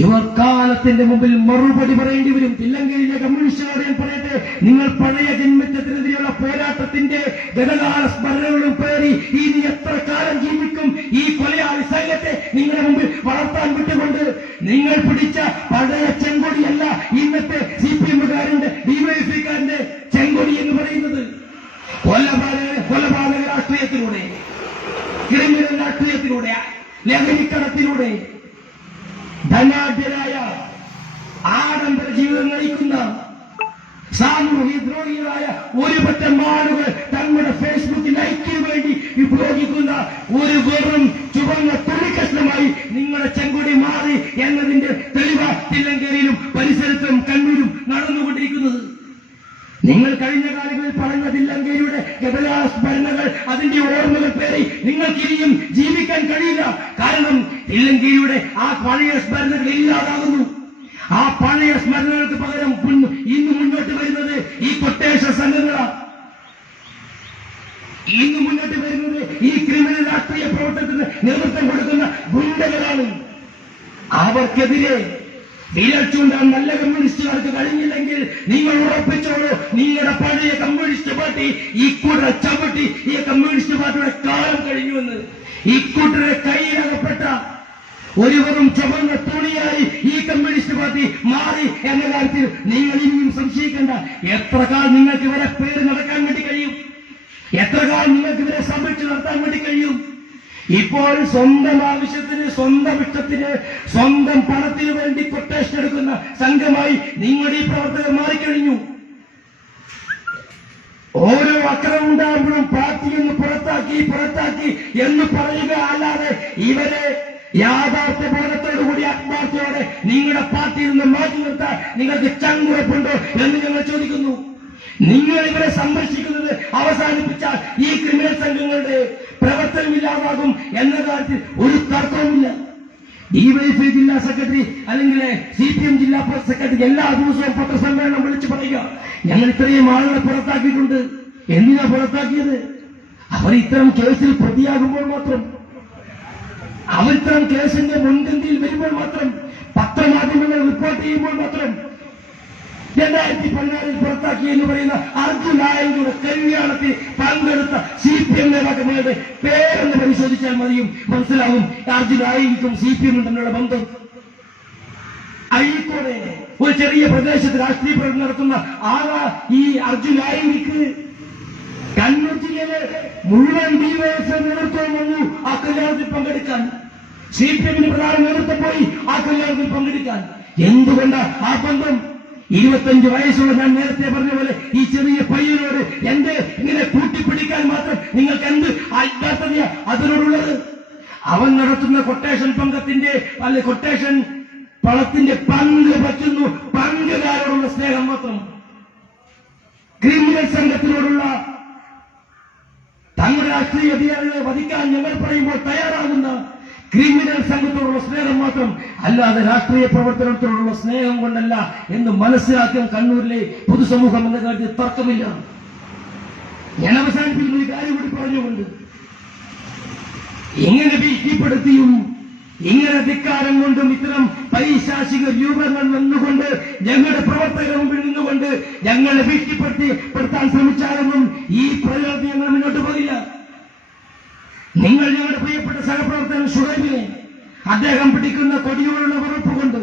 ഇവർ കാലത്തിന്റെ മുമ്പിൽ മറുപടി പറയേണ്ടി വരും. തില്ലങ്കേരിയിലെ കമ്മ്യൂണിസ്റ്റുകാരെ ഞാൻ പറയട്ടെ, നിങ്ങൾ പഴയ ജന്മത്വത്തിനെതിരെയുള്ള പോരാട്ടത്തിന്റെ ഗതകാല സ്മരണകളും പേറി ഇനി എത്ര കാലം ജീവിക്കും? ഈ കൊലയാളി സംഘത്തെ നിങ്ങളുടെ മുമ്പിൽ വളർത്താൻ വിട്ടുകൊണ്ട് നിങ്ങൾ പിടിച്ച പഴയ ചെങ്കൊടിയല്ല ഇന്നത്തെ CPM-കാരന്റെ DYFI-കാരന്റെ ചെങ്കൊടി കൊലപാതക രാഷ്ട്രീയത്തിലൂടെ, ക്രിമിനൽ രാഷ്ട്രീയത്തിലൂടെ, ലഹരിക്കടത്തിലൂടെ ധനാഢ്യരായ ആഡംബര ജീവിതം നയിക്കുന്ന സാമൂഹ്യ ദ്രോഹികളായ ഒരു പറ്റം ആളുകൾ തങ്ങളുടെ ഫേസ്ബുക്ക് ലൈക്കിന് വേണ്ടി ഉപയോഗിക്കുന്ന ഒരു വെറും ചുവന്ന തുണിക്കഷ്ണമായി നിങ്ങളുടെ ചെങ്കൊടി മാറി എന്നതിന്റെ തെളിവ് തില്ലങ്കേരിയിലും പരിസരത്തും കണ്ണൂരും നടന്നുകൊണ്ടിരിക്കുന്നത്. നിങ്ങൾ കഴിഞ്ഞ കാലങ്ങളിൽ പറഞ്ഞ തില്ലങ്കേരിയുടെ ഗതലാസ് ഭരണങ്ങൾ, അതിന്റെ ഓർമ്മകൾ പേറി നിങ്ങൾക്കിനിയും ജീവിക്കാൻ കഴിയില്ല. കാരണം തില്ലങ്കേരിയുടെ ആ പഴയ സ്മരണകൾ ഇല്ലാതാകുന്നു. ആ പഴയ സ്മരണകൾക്ക് പകരം ഇന്ന് മുന്നോട്ട് വരുന്നത് ഈ കൊട്ടേഷൻ സംഘങ്ങളാണ്. ഇന്ന് മുന്നോട്ട് വരുന്നത് ഈ ക്രിമിനൽ രാഷ്ട്രീയ പ്രവർത്തനത്തിന് നേതൃത്വം കൊടുക്കുന്ന ഗുണ്ടകളാണ്. അവർക്കെതിരെ വിരൽ ചൂണ്ടാൻ നല്ല കമ്മ്യൂണിസ്റ്റുകാർക്ക് കഴിഞ്ഞില്ലെങ്കിൽ നിങ്ങൾ ഉറപ്പിച്ചോളൂ, നിങ്ങളുടെ പഴയ കമ്മ്യൂണിസ്റ്റ് പാർട്ടി ഈ കൂട്ടരെ ചവിട്ടി ഈ കമ്മ്യൂണിസ്റ്റ് പാർട്ടിയുടെ കാലം കഴിഞ്ഞുവെന്ന്. ഈ കൂട്ടരെ കയ്യിലകപ്പെട്ട ഒരു വെറും ചുവന്ന തുണിയായി ഈ കമ്മ്യൂണിസ്റ്റ് പാർട്ടി മാറി എന്ന കാര്യത്തിൽ നിങ്ങൾ ഇനിയും സംശയിക്കേണ്ട. എത്ര കാലം നിങ്ങൾക്ക് ഇവരെ പേര് നടക്കാൻ വേണ്ടി കഴിയും? എത്ര കാലം നിങ്ങൾക്ക് ഇവരെ സംരക്ഷിച്ച് നടത്താൻ വേണ്ടി കഴിയും? ഇപ്പോൾ സ്വന്തം ആവശ്യത്തിന്, സ്വന്തം ഇഷ്ടത്തിന്, സ്വന്തം പണത്തിന് വേണ്ടി കൊട്ടേഷൻ എടുക്കുന്ന സംഘമായി നിങ്ങളുടെ ഈ പ്രവർത്തകർ മാറിക്കഴിഞ്ഞു. ഓരോ അക്രമം ഉണ്ടാകുമ്പോഴും പാർട്ടി എന്ന് പുറത്താക്കി എന്ന് പറയുക അല്ലാതെ ഇവരെ യാഥാർത്ഥ്യ ബോധത്തോടുകൂടി ആത്മാർത്ഥയോടെ നിങ്ങളുടെ പാർട്ടിയിൽ നിന്ന് മാറ്റി നിർത്താൻ നിങ്ങൾക്ക് ചങ്കുറപ്പുണ്ടോ എന്ന് ഞങ്ങൾ ചോദിക്കുന്നു. നിങ്ങൾ ഇവരെ സംരക്ഷിക്കുന്നത് അവസാനിപ്പിച്ചാൽ ഈ ക്രിമിനൽ സംഘങ്ങളുടെ പ്രവർത്തനമില്ലാതാകും എന്ന കാര്യത്തിൽ ഒരു തർക്കവുമില്ല. ഡിവൈഎഫ്ഐ ജില്ലാ സെക്രട്ടറി അല്ലെങ്കിൽ CPM ജില്ലാ സെക്രട്ടറി എല്ലാ ദിവസവും പത്രസമ്മേളനം വിളിച്ചു പറയുക, ഞങ്ങൾ ഇത്രയും ആളുകളെ പുറത്താക്കിയിട്ടുണ്ട്. എന്തിനാ പുറത്താക്കിയത്? അവർ ഇത്തരം കേസിൽ പ്രതിയാകുമ്പോൾ മാത്രം, അവർ ഇത്തരം കേസിന്റെ മുൻപന്തിയിൽ വരുമ്പോൾ മാത്രം, പത്രമാധ്യമങ്ങൾ റിപ്പോർട്ട് ചെയ്യുമ്പോൾ മാത്രം. 2014 പുറത്താക്കി എന്ന് പറയുന്ന അർജുൻ ആയയുടെ കല്യാണത്തിൽ പങ്കെടുത്ത CPM നേതാക്കന്മാരുടെ പേരെന്ന് പരിശോധിച്ചാൽ മതിയും മനസ്സിലാകും അർജുൻ ആയിരിക്കും CPM തമ്മിലുള്ള ബന്ധം. അഴീക്കോടെ ഒരു ചെറിയ പ്രദേശത്ത് രാഷ്ട്രീയ പ്രവർത്തനം നടത്തുന്ന ഈ അർജുൻ ആയിരിക്ക് കണ്ണൂർ ജില്ലയിലെ മുഴുവൻ ഡിവൈഎഫ്ഐ നേതൃത്വം വന്നു ആ കല്യാണത്തിൽ പങ്കെടുക്കാൻ. CPM പ്രധാന നേതൃത്വം പോയി ആ കല്യാണത്തിൽ പങ്കെടുക്കാൻ. എന്തുകൊണ്ട് ആ ബന്ധം? 25 വയസ്സുള്ള ഞാൻ നേരത്തെ പറഞ്ഞ പോലെ ഈ ചെറിയ പയ്യനോട് എന്ത് ഇങ്ങനെ കൂട്ടിപ്പിടിക്കാൻ മാത്രം നിങ്ങൾക്ക് എന്ത് ആത്മാർത്ഥതയാ അതിനോടുള്ളത്? അവൻ നടത്തുന്ന കൊട്ടേഷൻ പങ്കത്തിന്റെ കൊട്ടേഷൻ പണത്തിന്റെ പങ്ക് പറ്റുന്നു, പങ്കുകാരോടുള്ള സ്നേഹം മാത്രം. ക്രിമിനൽ സംഘത്തിനോടുള്ള തങ്ങളുടെ രാഷ്ട്രീയ അധികാരികളെ വധിക്കാൻ ഞങ്ങൾ പറയുമ്പോൾ തയ്യാറാകുന്ന ക്രിമിനൽ സംഘത്തോടുള്ള സ്നേഹം മാത്രം, അല്ലാതെ രാഷ്ട്രീയ പ്രവർത്തനത്തോടുള്ള സ്നേഹം കൊണ്ടല്ല എന്ന് മനസ്സിലാക്കാൻ കണ്ണൂരിലെ പൊതുസമൂഹം എന്ന കാര്യത്തിൽ തർക്കമില്ല. ഞാൻ അവസാനിപ്പിക്കുന്ന ഒരു കാര്യം കൂടി പറഞ്ഞുകൊണ്ട്, ഇങ്ങനെ ഭീഷണിപ്പെടുത്തിയും ഇങ്ങനെ ധിക്കാരം കൊണ്ടും ഇത്തരം പൈശാചിക രൂപങ്ങൾ നിന്നുകൊണ്ട് ഞങ്ങളുടെ പ്രവർത്തകരുടെ മുമ്പിൽ നിന്നുകൊണ്ട് ഞങ്ങളെ ഭീഷണിപ്പെടുത്താൻ ശ്രമിച്ചാലൊന്നും ഈ പ്രയോഗത്തിൽ ഞങ്ങൾ മുന്നോട്ട് പോകില്ല. നിങ്ങൾ ഞങ്ങളുടെ പ്രിയപ്പെട്ട സഹപ്രവർത്തകൻ ഷുഹൈബിനെ അദ്ദേഹം പിടിക്കുന്ന കൊടിയോടുള്ള വെറുപ്പ് കൊണ്ട്,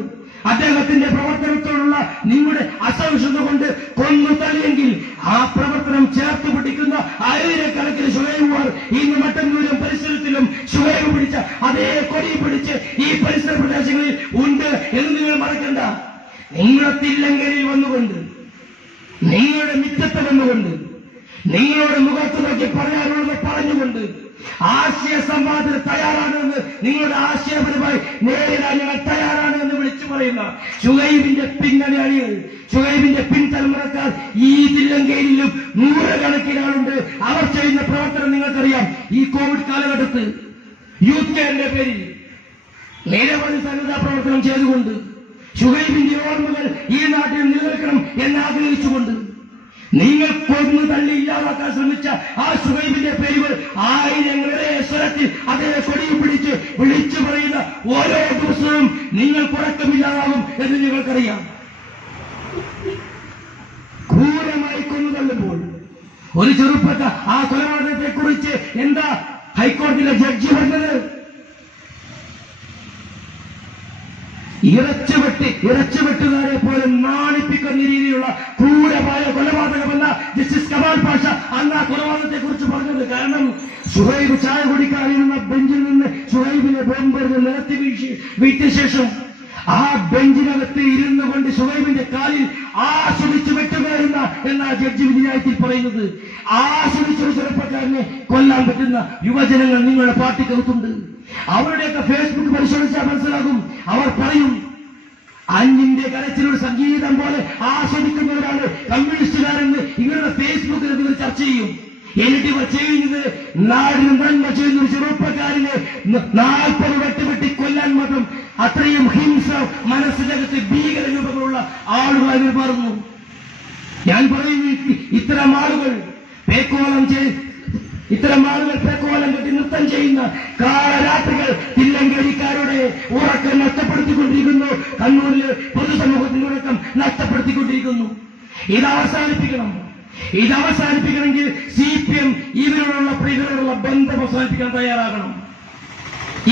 അദ്ദേഹത്തിന്റെ പ്രവർത്തനത്തോടുള്ള നിങ്ങളുടെ അസഹിഷ്ണുത കൊണ്ട് കൊന്നു തള്ളിയെങ്കിൽ ആ പ്രവർത്തനം ചേർത്ത് പിടിക്കുന്ന ആയിരക്കണക്കിന് ഷുഹൈബുമാർ ഇന്ന് മട്ടന്നൂരും പരിസരത്തിലും ഷുഹൈബ് പിടിച്ച അതേ കൊടി പിടിച്ച് ഈ പരിസര പ്രദേശങ്ങളിൽ ഉണ്ട് എന്ന് നിങ്ങൾ മറക്കണ്ട. നിങ്ങളുടെ തില്ലങ്കേരിയിൽ വന്നുകൊണ്ട്, നിങ്ങളുടെ മിറ്റത്ത് വന്നുകൊണ്ട്, നിങ്ങളുടെ മുഖത്ത് നോക്കി പറയാനുള്ളത് പറഞ്ഞുകൊണ്ട് ആശയ സംവാദത്തിന് തയ്യാറാണെന്ന്, നിങ്ങളുടെ ആശയപരമായി നേരിടാൻ ഞങ്ങൾ തയ്യാറാണ് എന്ന് വിളിച്ചു പറയുന്ന ഷുഹൈബിന്റെ പിന്നണി അണികൾ, ഷുഹൈബിന്റെ പിൻതലമുറക്കാർ ഈ തില്ലങ്കേരിയിലും നൂറുകണക്കിന് ആളുണ്ട്. അവർ ചെയ്യുന്ന പ്രവർത്തനം നിങ്ങൾക്കറിയാം. ഈ കോവിഡ് കാലഘട്ടത്തിൽ യൂത്ത് കെയറിന്റെ പേരിൽ നിരവധി സന്നദ്ധ പ്രവർത്തനം ചെയ്തുകൊണ്ട് ഷുഹൈബിന്റെ ഓർമ്മകൾ ഈ നാട്ടിൽ നിലനിൽക്കണം എന്നാഗ്രഹിച്ചുകൊണ്ട് നിങ്ങൾ കൊന്നു തള്ളി ഇല്ലാതാക്കാൻ ശ്രമിച്ച ആ ഷുഹൈബിന്റെ പേരുകൾ ആയിരങ്ങളുടെ സ്വരത്തിൽ അതേ കൊടിയും പിടിച്ച് വിളിച്ചു പറയുന്ന ഓരോ ദിവസവും നിങ്ങൾ പുറക്കമില്ലാതാകും എന്ന് നിങ്ങൾക്കറിയാം. ക്രൂരമായി കൊന്നു തള്ളുമ്പോൾ ഒരു ചെറുപ്പക്കാർ ആ കൊലപാതകത്തെ കുറിച്ച് എന്താ ഹൈക്കോടതിയിലെ ജഡ്ജി പറഞ്ഞത്? ഇറച്ചുവെട്ടുകാരെ പോലെ നാണിപ്പിക്കുന്ന രീതിയിലുള്ള ക്രൂരമായ കൊലപാതകമല്ല ജസ്റ്റിസ് കമാൽ പാഷ അന്ന് ആ കൊലപാതകത്തെ കുറിച്ച് പറഞ്ഞത്. ഷുഹൈബ് ചായ കുടിക്കാനിരുന്ന ബെഞ്ചിൽ നിന്ന് ഷുഹൈബിനെ ബോംബെറിഞ്ഞ് നിരത്തി വീഴ്ത്തിയ ശേഷം ആ ബെഞ്ചിനകത്ത് ഇരുന്നു കൊണ്ട് ഷുഹൈബിന്റെ കാലിൽ ആസ്വദിച്ചു വെട്ടുകയായിരുന്ന എന്നാ ജഡ്ജി വിധിന്യായത്തിൽ പറയുന്നത്. ആസ്വദിച്ചൊരു ചെറുപ്പക്കാരനെ കൊല്ലാൻ പറ്റുന്ന യുവജനങ്ങൾ നിങ്ങളുടെ പാർട്ടിക്കകത്തുണ്ട്. അവരുടെയൊക്കെ ഫേസ്ബുക്ക് പരിശോധിച്ചാൽ മനസ്സിലാകും. അവർ പറയും, അഞ്ഞിന്റെ കരച്ചിലൊരു സംഗീതം പോലെ ആസ്വദിക്കുന്നവരാണ് കമ്മ്യൂണിസ്റ്റുകാരെന്ന് ഇവരുടെ ഫേസ്ബുക്കിൽ ഇവർ ചർച്ച ചെയ്യും. എന്നിട്ട് ഇവർ ചെയ്യുന്നത് നാടിന് നന്മ ചെയ്യുന്ന ഒരു ചെറുപ്പക്കാരനെ 40 വെട്ടുവെട്ടി കൊല്ലാൻ മാത്രം അത്രയും ഹിംസ മനസ്സിനകത്ത് ഭീകര രൂപങ്ങളുള്ള ആളുകളായി ഇവർ മാറുന്നു. ഞാൻ പറയുന്നു, ഇത്തരം ആളുകൾ പേക്കോലം കെട്ടി നൃത്തം ചെയ്യുന്ന കാലരാത്രികൾ തില്ലങ്കേരിക്കാരുടെ ഉറക്കം നഷ്ടപ്പെടുത്തിക്കൊണ്ടിരിക്കുന്നു. കണ്ണൂരിലെ പൊതുസമൂഹത്തിന്റെ ഉറക്കം നഷ്ടപ്പെടുത്തിക്കൊണ്ടിരിക്കുന്നു. ഇത് അവസാനിപ്പിക്കണമെങ്കിൽ CPM ഇവരോടുള്ള ബന്ധം അവസാനിപ്പിക്കാൻ തയ്യാറാകണം.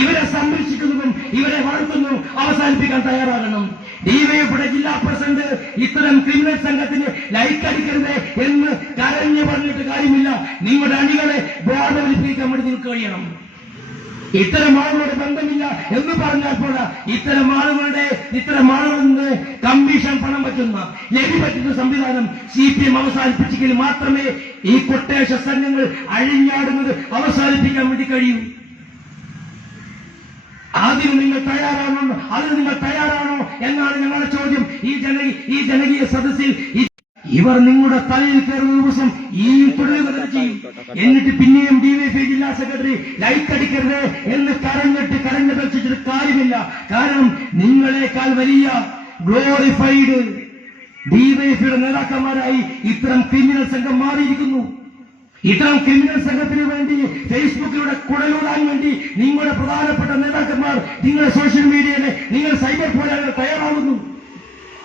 ഇവരെ സംരക്ഷിക്കുന്നതും ഇവരെ വളർത്തുന്നതും അവസാനിപ്പിക്കാൻ തയ്യാറാകണം. ഡിവൈഎഫ്ഐയുടെ ജില്ലാ പ്രസിഡന്റ് ഇത്തരം ക്രിമിനൽ സംഘത്തിന് ലൈക്ക് അടിക്കരുത് എന്ന് കരഞ്ഞു പറഞ്ഞിട്ട് കാര്യമില്ല. നിങ്ങളുടെ അണികളെ ബോധവൽക്കരിക്കാൻ വേണ്ടി നിങ്ങൾക്ക് കഴിയണം. ഇത്തരം ആളുകളുടെ ബന്ധമില്ല എന്ന് പറഞ്ഞാൽ പോരാ, ഇത്തരം ആളുകളിൽ നിന്ന് കമ്മീഷൻ പണം പറ്റുന്ന ലഭി പറ്റുന്ന സംവിധാനം CPM അവസാനിപ്പിച്ചെങ്കിൽ മാത്രമേ ഈ കൊട്ടേഷ സംഘങ്ങൾ അഴിഞ്ഞാടുന്നത് അവസാനിപ്പിക്കാൻ വേണ്ടി കഴിയൂ. അതിന് നിങ്ങൾ തയ്യാറാണോ എന്നാണ് ഞങ്ങളുടെ ചോദ്യം. ഈ ജനകീയ സദസ്സിൽ ഇവർ നിങ്ങളുടെ തലയിൽ കയറുന്ന ദിവസം ഈ തുടരുക തന്നെ ചെയ്യും. എന്നിട്ട് പിന്നെയും ഡിവൈഎഫ്ഐ ജില്ലാ സെക്രട്ടറി ലൈക്ക് അടിക്കരുത് എന്ന് കരഞ്ഞപേക്ഷിച്ചിട്ട് കാര്യമില്ല. കാരണം നിങ്ങളെക്കാൾ വലിയ ഗ്ലോറിഫൈഡ് ഡിവൈഎഫ്ഐയുടെ നേതാക്കന്മാരായി ഇത്തരം ക്രിമിനൽ സംഘം മാറിയിരിക്കുന്നു. ഇത്തരം ക്രിമിനൽ സംഘത്തിന് വേണ്ടി ഫേസ്ബുക്കിലൂടെ കുടലൂടാൻ വേണ്ടി നിങ്ങളുടെ പ്രധാനപ്പെട്ട നേതാക്കന്മാർ നിങ്ങളുടെ സോഷ്യൽ മീഡിയയിലെ നിങ്ങൾ സൈബർ പോരാളികൾ തയ്യാറാകുന്നു.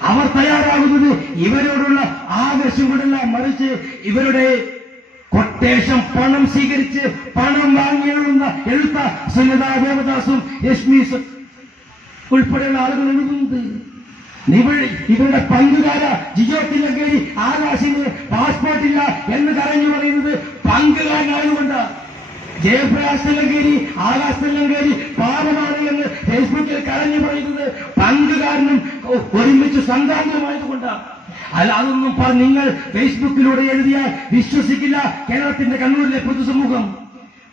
അവർ തയ്യാറാകുന്നത് ഇവരോടുള്ള ആവേശം കൊണ്ടല്ല, മറിച്ച് ഇവരുടെ കൊട്ടേഷൻ പണം സ്വീകരിച്ച് പണം വാങ്ങി എഴുത്ത സുനിത ദേവദാസും യശ്മീസും ഉൾപ്പെടെയുള്ള ആളുകൾ എഴുതുന്നത്. ഇവരുടെ പങ്കുകാര ജിജോ തില്ലങ്കേരി ആകാശിന് പാസ്പോർട്ടില്ല എന്ന് കരഞ്ഞു പറയുന്നത് പങ്കുകാരനായതുകൊണ്ട്. ജയപ്രകാശ് തില്ലങ്കേരി ആകാശ് തില്ലങ്കേരി പാപമാണ് എന്ന് ഫേസ്ബുക്കിൽ കരഞ്ഞു പറയുന്നത് പങ്കുകാരനും ഒരുമിച്ച് സംഘാംഗമായതുകൊണ്ടാണ്. അല്ല, അതൊന്നും നിങ്ങൾ ഫേസ്ബുക്കിലൂടെ എഴുതിയാൽ വിശ്വസിക്കില്ല കേരളത്തിന്റെ കണ്ണൂരിലെ പൊതുസമൂഹം.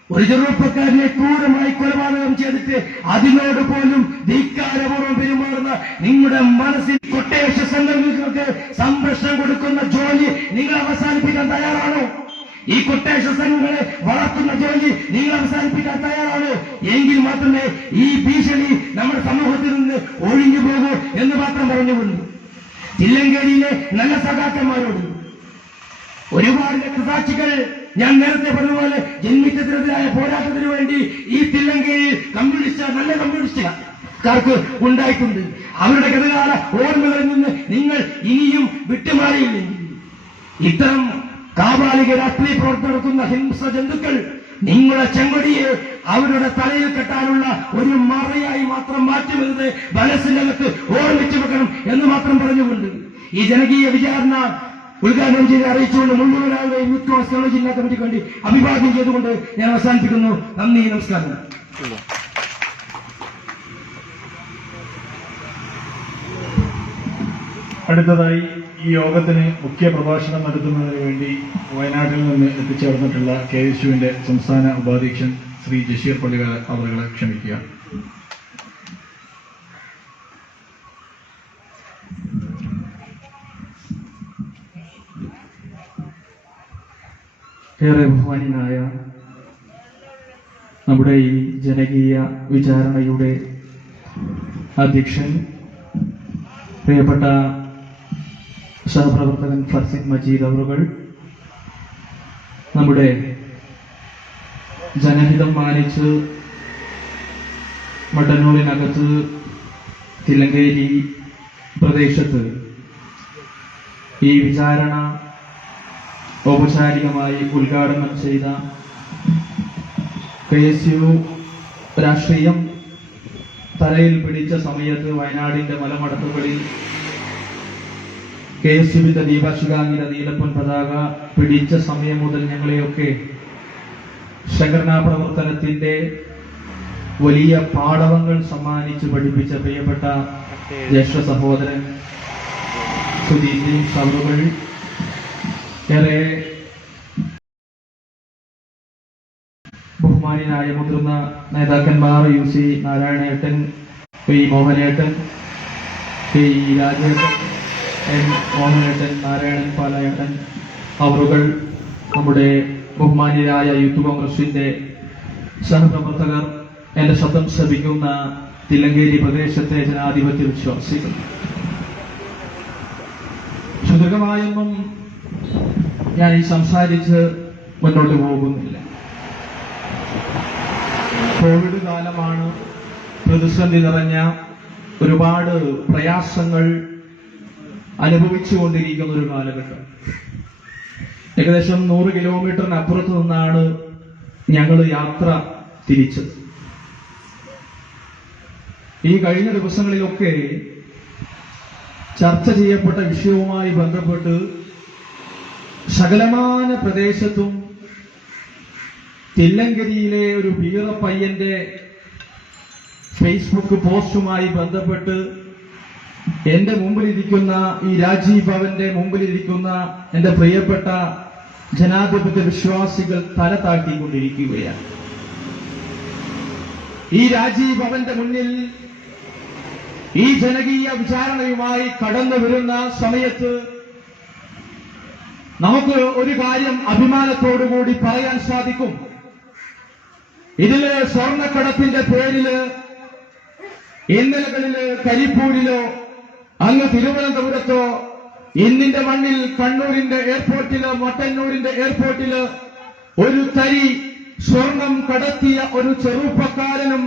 ഒരു ചെറുപ്പക്കാരനെ ക്രൂരമായി കൊലപാതകം ചെയ്തിട്ട് അതിനോട് പോലും ധിക്കാരപൂർവ്വം പെരുമാറുന്ന നിങ്ങളുടെ മനസ്സിൽ കൊട്ടേഷ സംഘങ്ങൾക്ക് സംരക്ഷണം കൊടുക്കുന്ന ജോലി നിങ്ങൾ അവസാനിപ്പിക്കാൻ തയ്യാറാണോ? ഈ കൊട്ടേഷ സംഘങ്ങളെ വളർത്തുന്ന ജോലി നിങ്ങൾ അവസാനിപ്പിക്കാൻ തയ്യാറാണോ? എങ്കിൽ മാത്രമേ ഈ ഭീഷണി നമ്മുടെ സമൂഹത്തിൽ നിന്ന് ഒഴിഞ്ഞു പോകൂ എന്ന് മാത്രം പറഞ്ഞുകൊണ്ട് തില്ലങ്കേരിയിലെ നല്ല സഖാക്കന്മാരോട് ഒരുപാട് രക്തസാക്ഷികൾ ഞാൻ നേരത്തെ പറഞ്ഞതുപോലെ ജന്മിത്തത്തിനെതിരായ പോരാട്ടത്തിന് വേണ്ടി ഈ തില്ലങ്കേരിയിൽ നല്ല കമ്മ്യൂണിസ്റ്റുകാർക്ക് ഉണ്ടായിട്ടുണ്ട്. അവരുടെ ഗതകാല ഓർമ്മകളിൽ നിന്ന് നിങ്ങൾ ഇനിയും വിട്ടുമാറിയില്ലെങ്കിൽ ഇത്തരം കാപാലിക രാഷ്ട്രീയ പ്രവർത്തനം നടത്തുന്ന ഹിംസ ജന്തുക്കൾ നിങ്ങളുടെ ചെങ്കൊടിയെ അവരുടെ തലയിൽ കെട്ടാനുള്ള ഒരു മറയായി മാത്രം മാറ്റുമെന്നത് മനസ്സിനകത്ത് ഓർമ്മിച്ചു വെക്കണം എന്ന് മാത്രം പറഞ്ഞുകൊണ്ട് ഈ ജനകീയ വിചാരണ ഉദ്ഘാടനം ചെയ്ത് അറിയിച്ചുകൊണ്ട് മുഴുവനാളുടെയും യൂത്ത് കോൺഗ്രസ് ജില്ലാ കമ്മിറ്റിക്ക് വേണ്ടി അഭിവാദ്യം ചെയ്തുകൊണ്ട് ഞാൻ അവസാനിപ്പിക്കുന്നു. നന്ദി, നമസ്കാരം. അടുത്തതായി ഈ യോഗത്തിന് മുഖ്യ പ്രഭാഷണം നടത്തുന്നതിന് വേണ്ടി വയനാട്ടിൽ നിന്ന് എത്തിച്ചേർന്നിട്ടുള്ള KSUവിന്റെ സംസ്ഥാന ഉപാധ്യക്ഷൻ ശ്രീ ജഷീർ പള്ളികൾ അവരെ ക്ഷണിക്കുക. ഏറെ ബഹുമാന്യനായ നമ്മുടെ ഈ ജനകീയ വിചാരണയുടെ അധ്യക്ഷൻ പ്രിയപ്പെട്ട സഹപ്രവർത്തകൻ ഫർസിൻ മജീദ് അവറുകൾ, നമ്മുടെ ജനഹിതം മാനിച്ച് മട്ടന്നൂരിനകത്ത് തില്ലങ്കേരി പ്രദേശത്ത് ഈ വിചാരണ ഔപചാരികമായി ഉദ്ഘാടനം ചെയ്ത KSU രാഷ്ട്രീയം തലയിൽ പിടിച്ച സമയത്ത് വയനാടിന്റെ മലമടക്കുകളിൽ KSUവിന്റെ ദീപശിഖാംഗിത നീലപ്പൊൻ പതാക പിടിച്ച സമയം മുതൽ ഞങ്ങളെയൊക്കെ സംഘടനാ പ്രവർത്തനത്തിന്റെ വലിയ പാഠവങ്ങൾ സമ്മാനിച്ച് പഠിപ്പിച്ച പ്രിയപ്പെട്ട ജ്യേഷ്ഠ സഹോദരൻ സുധീഷ് സവറുകൾ, ഏറെ ബഹുമാനായ മുതിർന്ന നേതാക്കന്മാർ UC നാരായണേട്ടൻ, പി മോഹനേട്ടൻ, പി രാജേട്ടൻ, എൻ മോഹനേട്ടൻ, നാരായണൻ പാലയേട്ടൻ അവറുകൾ, നമ്മുടെ ബഹുമാന്യരായ യൂത്ത് കോൺഗ്രസിന്റെ സഹപ്രവർത്തകർ, എന്റെ ശബ്ദം ശ്രവിക്കുന്ന തില്ലങ്കേരി പ്രദേശത്തെ ജനാധിപത്യ വിശ്വാസികൾ, സുദീർഘമായൊന്നും ഞാൻ ഈ സംസാരിച്ച് മുന്നോട്ട് പോകുന്നില്ല. കോവിഡ് കാലമാണ്, പ്രതിസന്ധി നിറഞ്ഞ ഒരുപാട് പ്രയാസങ്ങൾ അനുഭവിച്ചുകൊണ്ടിരിക്കുന്ന ഒരു കാലഘട്ടം. ഏകദേശം 100 കിലോമീറ്ററിനപ്പുറത്ത് നിന്നാണ് ഞങ്ങൾ യാത്ര തിരിച്ചത്. ഈ കഴിഞ്ഞ ദിവസങ്ങളിലൊക്കെ ചർച്ച ചെയ്യപ്പെട്ട വിഷയവുമായി ബന്ധപ്പെട്ട് സകലമാന പ്രദേശത്തും തില്ലങ്കരിയിലെ ഒരു വീറപ്പയ്യന്റെ ഫേസ്ബുക്ക് പോസ്റ്റുമായി ബന്ധപ്പെട്ട് എന്റെ മുമ്പിലിരിക്കുന്ന ഈ രാജീവ് ഭവന്റെ മുമ്പിലിരിക്കുന്ന എന്റെ പ്രിയപ്പെട്ട ജനാധിപത്യ വിശ്വാസികൾ തല താഴ്ത്തിക്കൊണ്ടിരിക്കുകയാണ്. ഈ രാജീവ് ഭവന്റെ മുന്നിൽ ഈ ജനകീയ വിചാരണയുമായി കടന്നു വരുന്ന സമയത്ത് നമുക്ക് ഒരു കാര്യം അഭിമാനത്തോടുകൂടി പറയാൻ സാധിക്കും. ഇതില് സ്വർണ്ണക്കടത്തിന്റെ പേരില് ഇന്നലകളില് കരിപ്പൂരിലോ അങ്ങ് തിരുവനന്തപുരത്തോ ഇന്നിന്റെ മണ്ണിൽ കണ്ണൂരിന്റെ എയർപോർട്ടില് മട്ടന്നൂരിന്റെ എയർപോർട്ടില് ഒരു തരി സ്വർണം കടത്തിയ ഒരു ചെറുപ്പക്കാരനും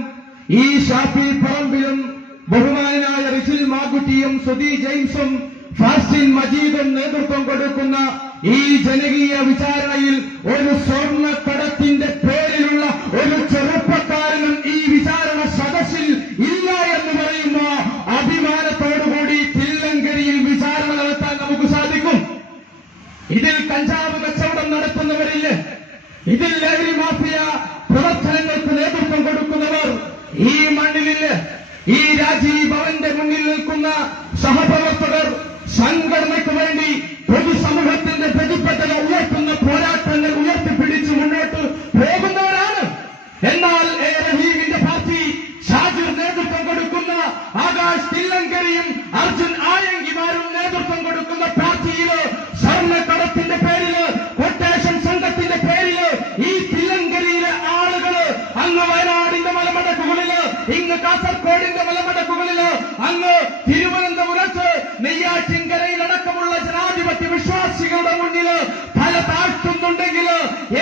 ഈ ഷാഫി പറമ്പിലും ബഹുമാനായ റിജിൽ മാഗുട്ടിയും സുധി ജെയിംസും ഫാസിൻ മജീദും നേതൃത്വം കൊടുക്കുന്ന ഈ ജനകീയ വിചാരണയിൽ ഒരു സ്വർണ്ണക്കടത്തിന്റെ പേരിലുള്ള ഒരു ചെറുപ്പക്കാരനും ഈ വിചാരണ സദസ്സിൽ ഇല്ല എന്ന് പറയുമ്പോ അഭിമാനത്തോടുകൂടി തില്ലങ്കരിയിൽ വിചാരണ നടത്താൻ നമുക്ക് സാധിക്കും. ഇതിൽ കഞ്ചാവ് കച്ചവടം നടത്തുന്നവരില്ല, ഇതിൽ ലഹരി മാഫിയ പ്രവർത്തനങ്ങൾക്ക് നേതൃത്വം കൊടുക്കുന്നവർ ഈ മണ്ണിലില്ല. ഈ രാജീവ് ഭവന്റെ മുന്നിൽ നിൽക്കുന്ന സഹപ്രവർത്തകർ സംഘടനയ്ക്ക് വേണ്ടി പൊതുസമൂഹത്തിന്റെ പ്രതിബദ്ധത ഉയർത്തുന്ന പോരാട്ടങ്ങൾ ഉയർത്തിപ്പിടിച്ച് മുന്നോട്ട് പോകുന്നവരാണ്. എന്നാൽ എ റഹീമിന്റെ പാർട്ടി ഷാജിർ നേതൃത്വം കൊടുക്കുന്ന ആകാശ് തില്ലങ്കരിയും അർജുൻ ആയങ്കിമാരും നേതൃത്വം കൊടുക്കുന്ന പാർട്ടിയില് സ്വർണ്ണക്കടത്തിന്റെ പേരില് കൊട്ടേഷൻ സംഘത്തിന്റെ പേരില് ഈ തില്ലങ്കരിയിലെ ആളുകള് അങ്ങ് വയനാടിന്റെ മലമടക്കുകളില്, ഇങ്ങ് കാസർഗോഡിന്റെ മലമടക്കുകളില്, അങ്ങ് തിരുവനന്തപുരത്ത് നെയ്യാറ്റിൻകരയിലടക്കമുള്ള ജനാധിപത്യ വിശ്വാസികളുടെ മുന്നിൽ തല താഴ്ത്തുന്നുണ്ടെങ്കിൽ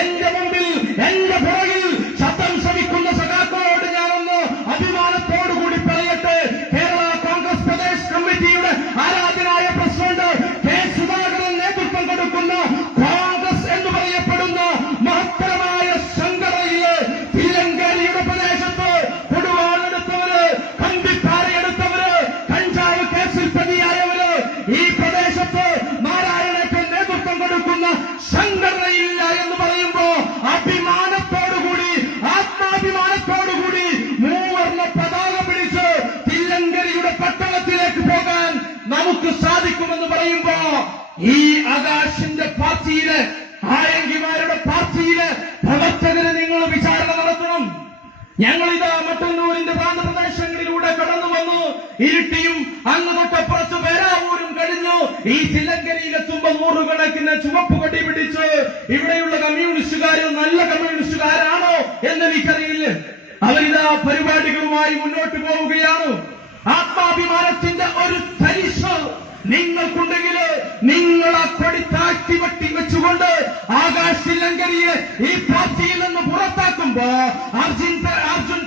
എന്റെ മുമ്പിൽ എന്റെ പുറകിൽ ശബ്ദം ശ്രമിക്കുന്ന സഖാക്കളോട് ഞാനൊന്ന് അഭിമാനത്തോടുകൂടി പറയട്ടെ. കേരള കോൺഗ്രസ് പ്രദേശ് കമ്മിറ്റിയുടെ ആരാധനായ പ്രസിഡന്റ് കെ സുധാകരൻ നേതൃത്വം കൊടുക്കുന്ന കോൺഗ്രസ് എന്ന് പറയപ്പെടുന്ന മഹത്തരമായ സംഘടനയില് തില്ലങ്കരിയുടെ പ്രദേശത്ത് കൊടുവാളെടുത്തവര്, കമ്പിപ്പാറയെടുത്തവര്, കഞ്ചാവ് കേസിൽ പ്രതിയായവര് ഈ പ്രദേശത്ത് നാരായണേട്ടൻ നേതൃത്വം കൊടുക്കുന്ന സംഘടനയില്ല എന്ന് പറയുമ്പോ അഭിമാനത്തോടുകൂടി ആത്മാഭിമാനത്തോടുകൂടി മൂവർണ്ണ പതാക പിടിച്ച് തില്ലങ്കരിയുടെ പട്ടണത്തിലേക്ക് പോകാൻ നമുക്ക് സാധിക്കുമെന്ന് പറയുമ്പോ ഈ ആകാശിന്റെ പാർട്ടിയില്, ആയങ്കിമാരുടെ പാർട്ടിയില് പ്രവർത്തകരെ നിങ്ങൾ വിചാരണ നടത്തണം. ഞങ്ങളിതാ മട്ടന്നൂരിന്റെ പ്രാന്തപ്രദേശങ്ങളിലൂടെ കടന്നു വന്നു, ഇരുട്ടിയും അങ്ങ് തൊട്ടപ്പുറത്ത് പേരാവൂരും കഴിഞ്ഞു ഈ തില്ലങ്കരിയിലെത്തുമ്പോ നൂറുകണക്കിന് ചുവപ്പ് കൊടി പിടിച്ച് ഇവിടെയുള്ള കമ്മ്യൂണിസ്റ്റുകാർ നല്ല കമ്മ്യൂണിസ്റ്റുകാരാണോ എന്ന് എനിക്കറിയില്ല. അവരിതാ പരിപാടികളുമായി മുന്നോട്ട് പോവുകയാണ്. ആത്മാഭിമാനത്തിന്റെ ഒരു തരിശ് നിങ്ങൾക്കുണ്ടെങ്കിൽ നിങ്ങൾ ആ കൊടി താഴ്ത്തി വെട്ടി വെച്ചുകൊണ്ട് ആകാശ് തില്ലങ്കരിയെ ഈ പാർട്ടിയിൽ നിന്ന് പുറത്താക്കുമ്പോ അർജുൻ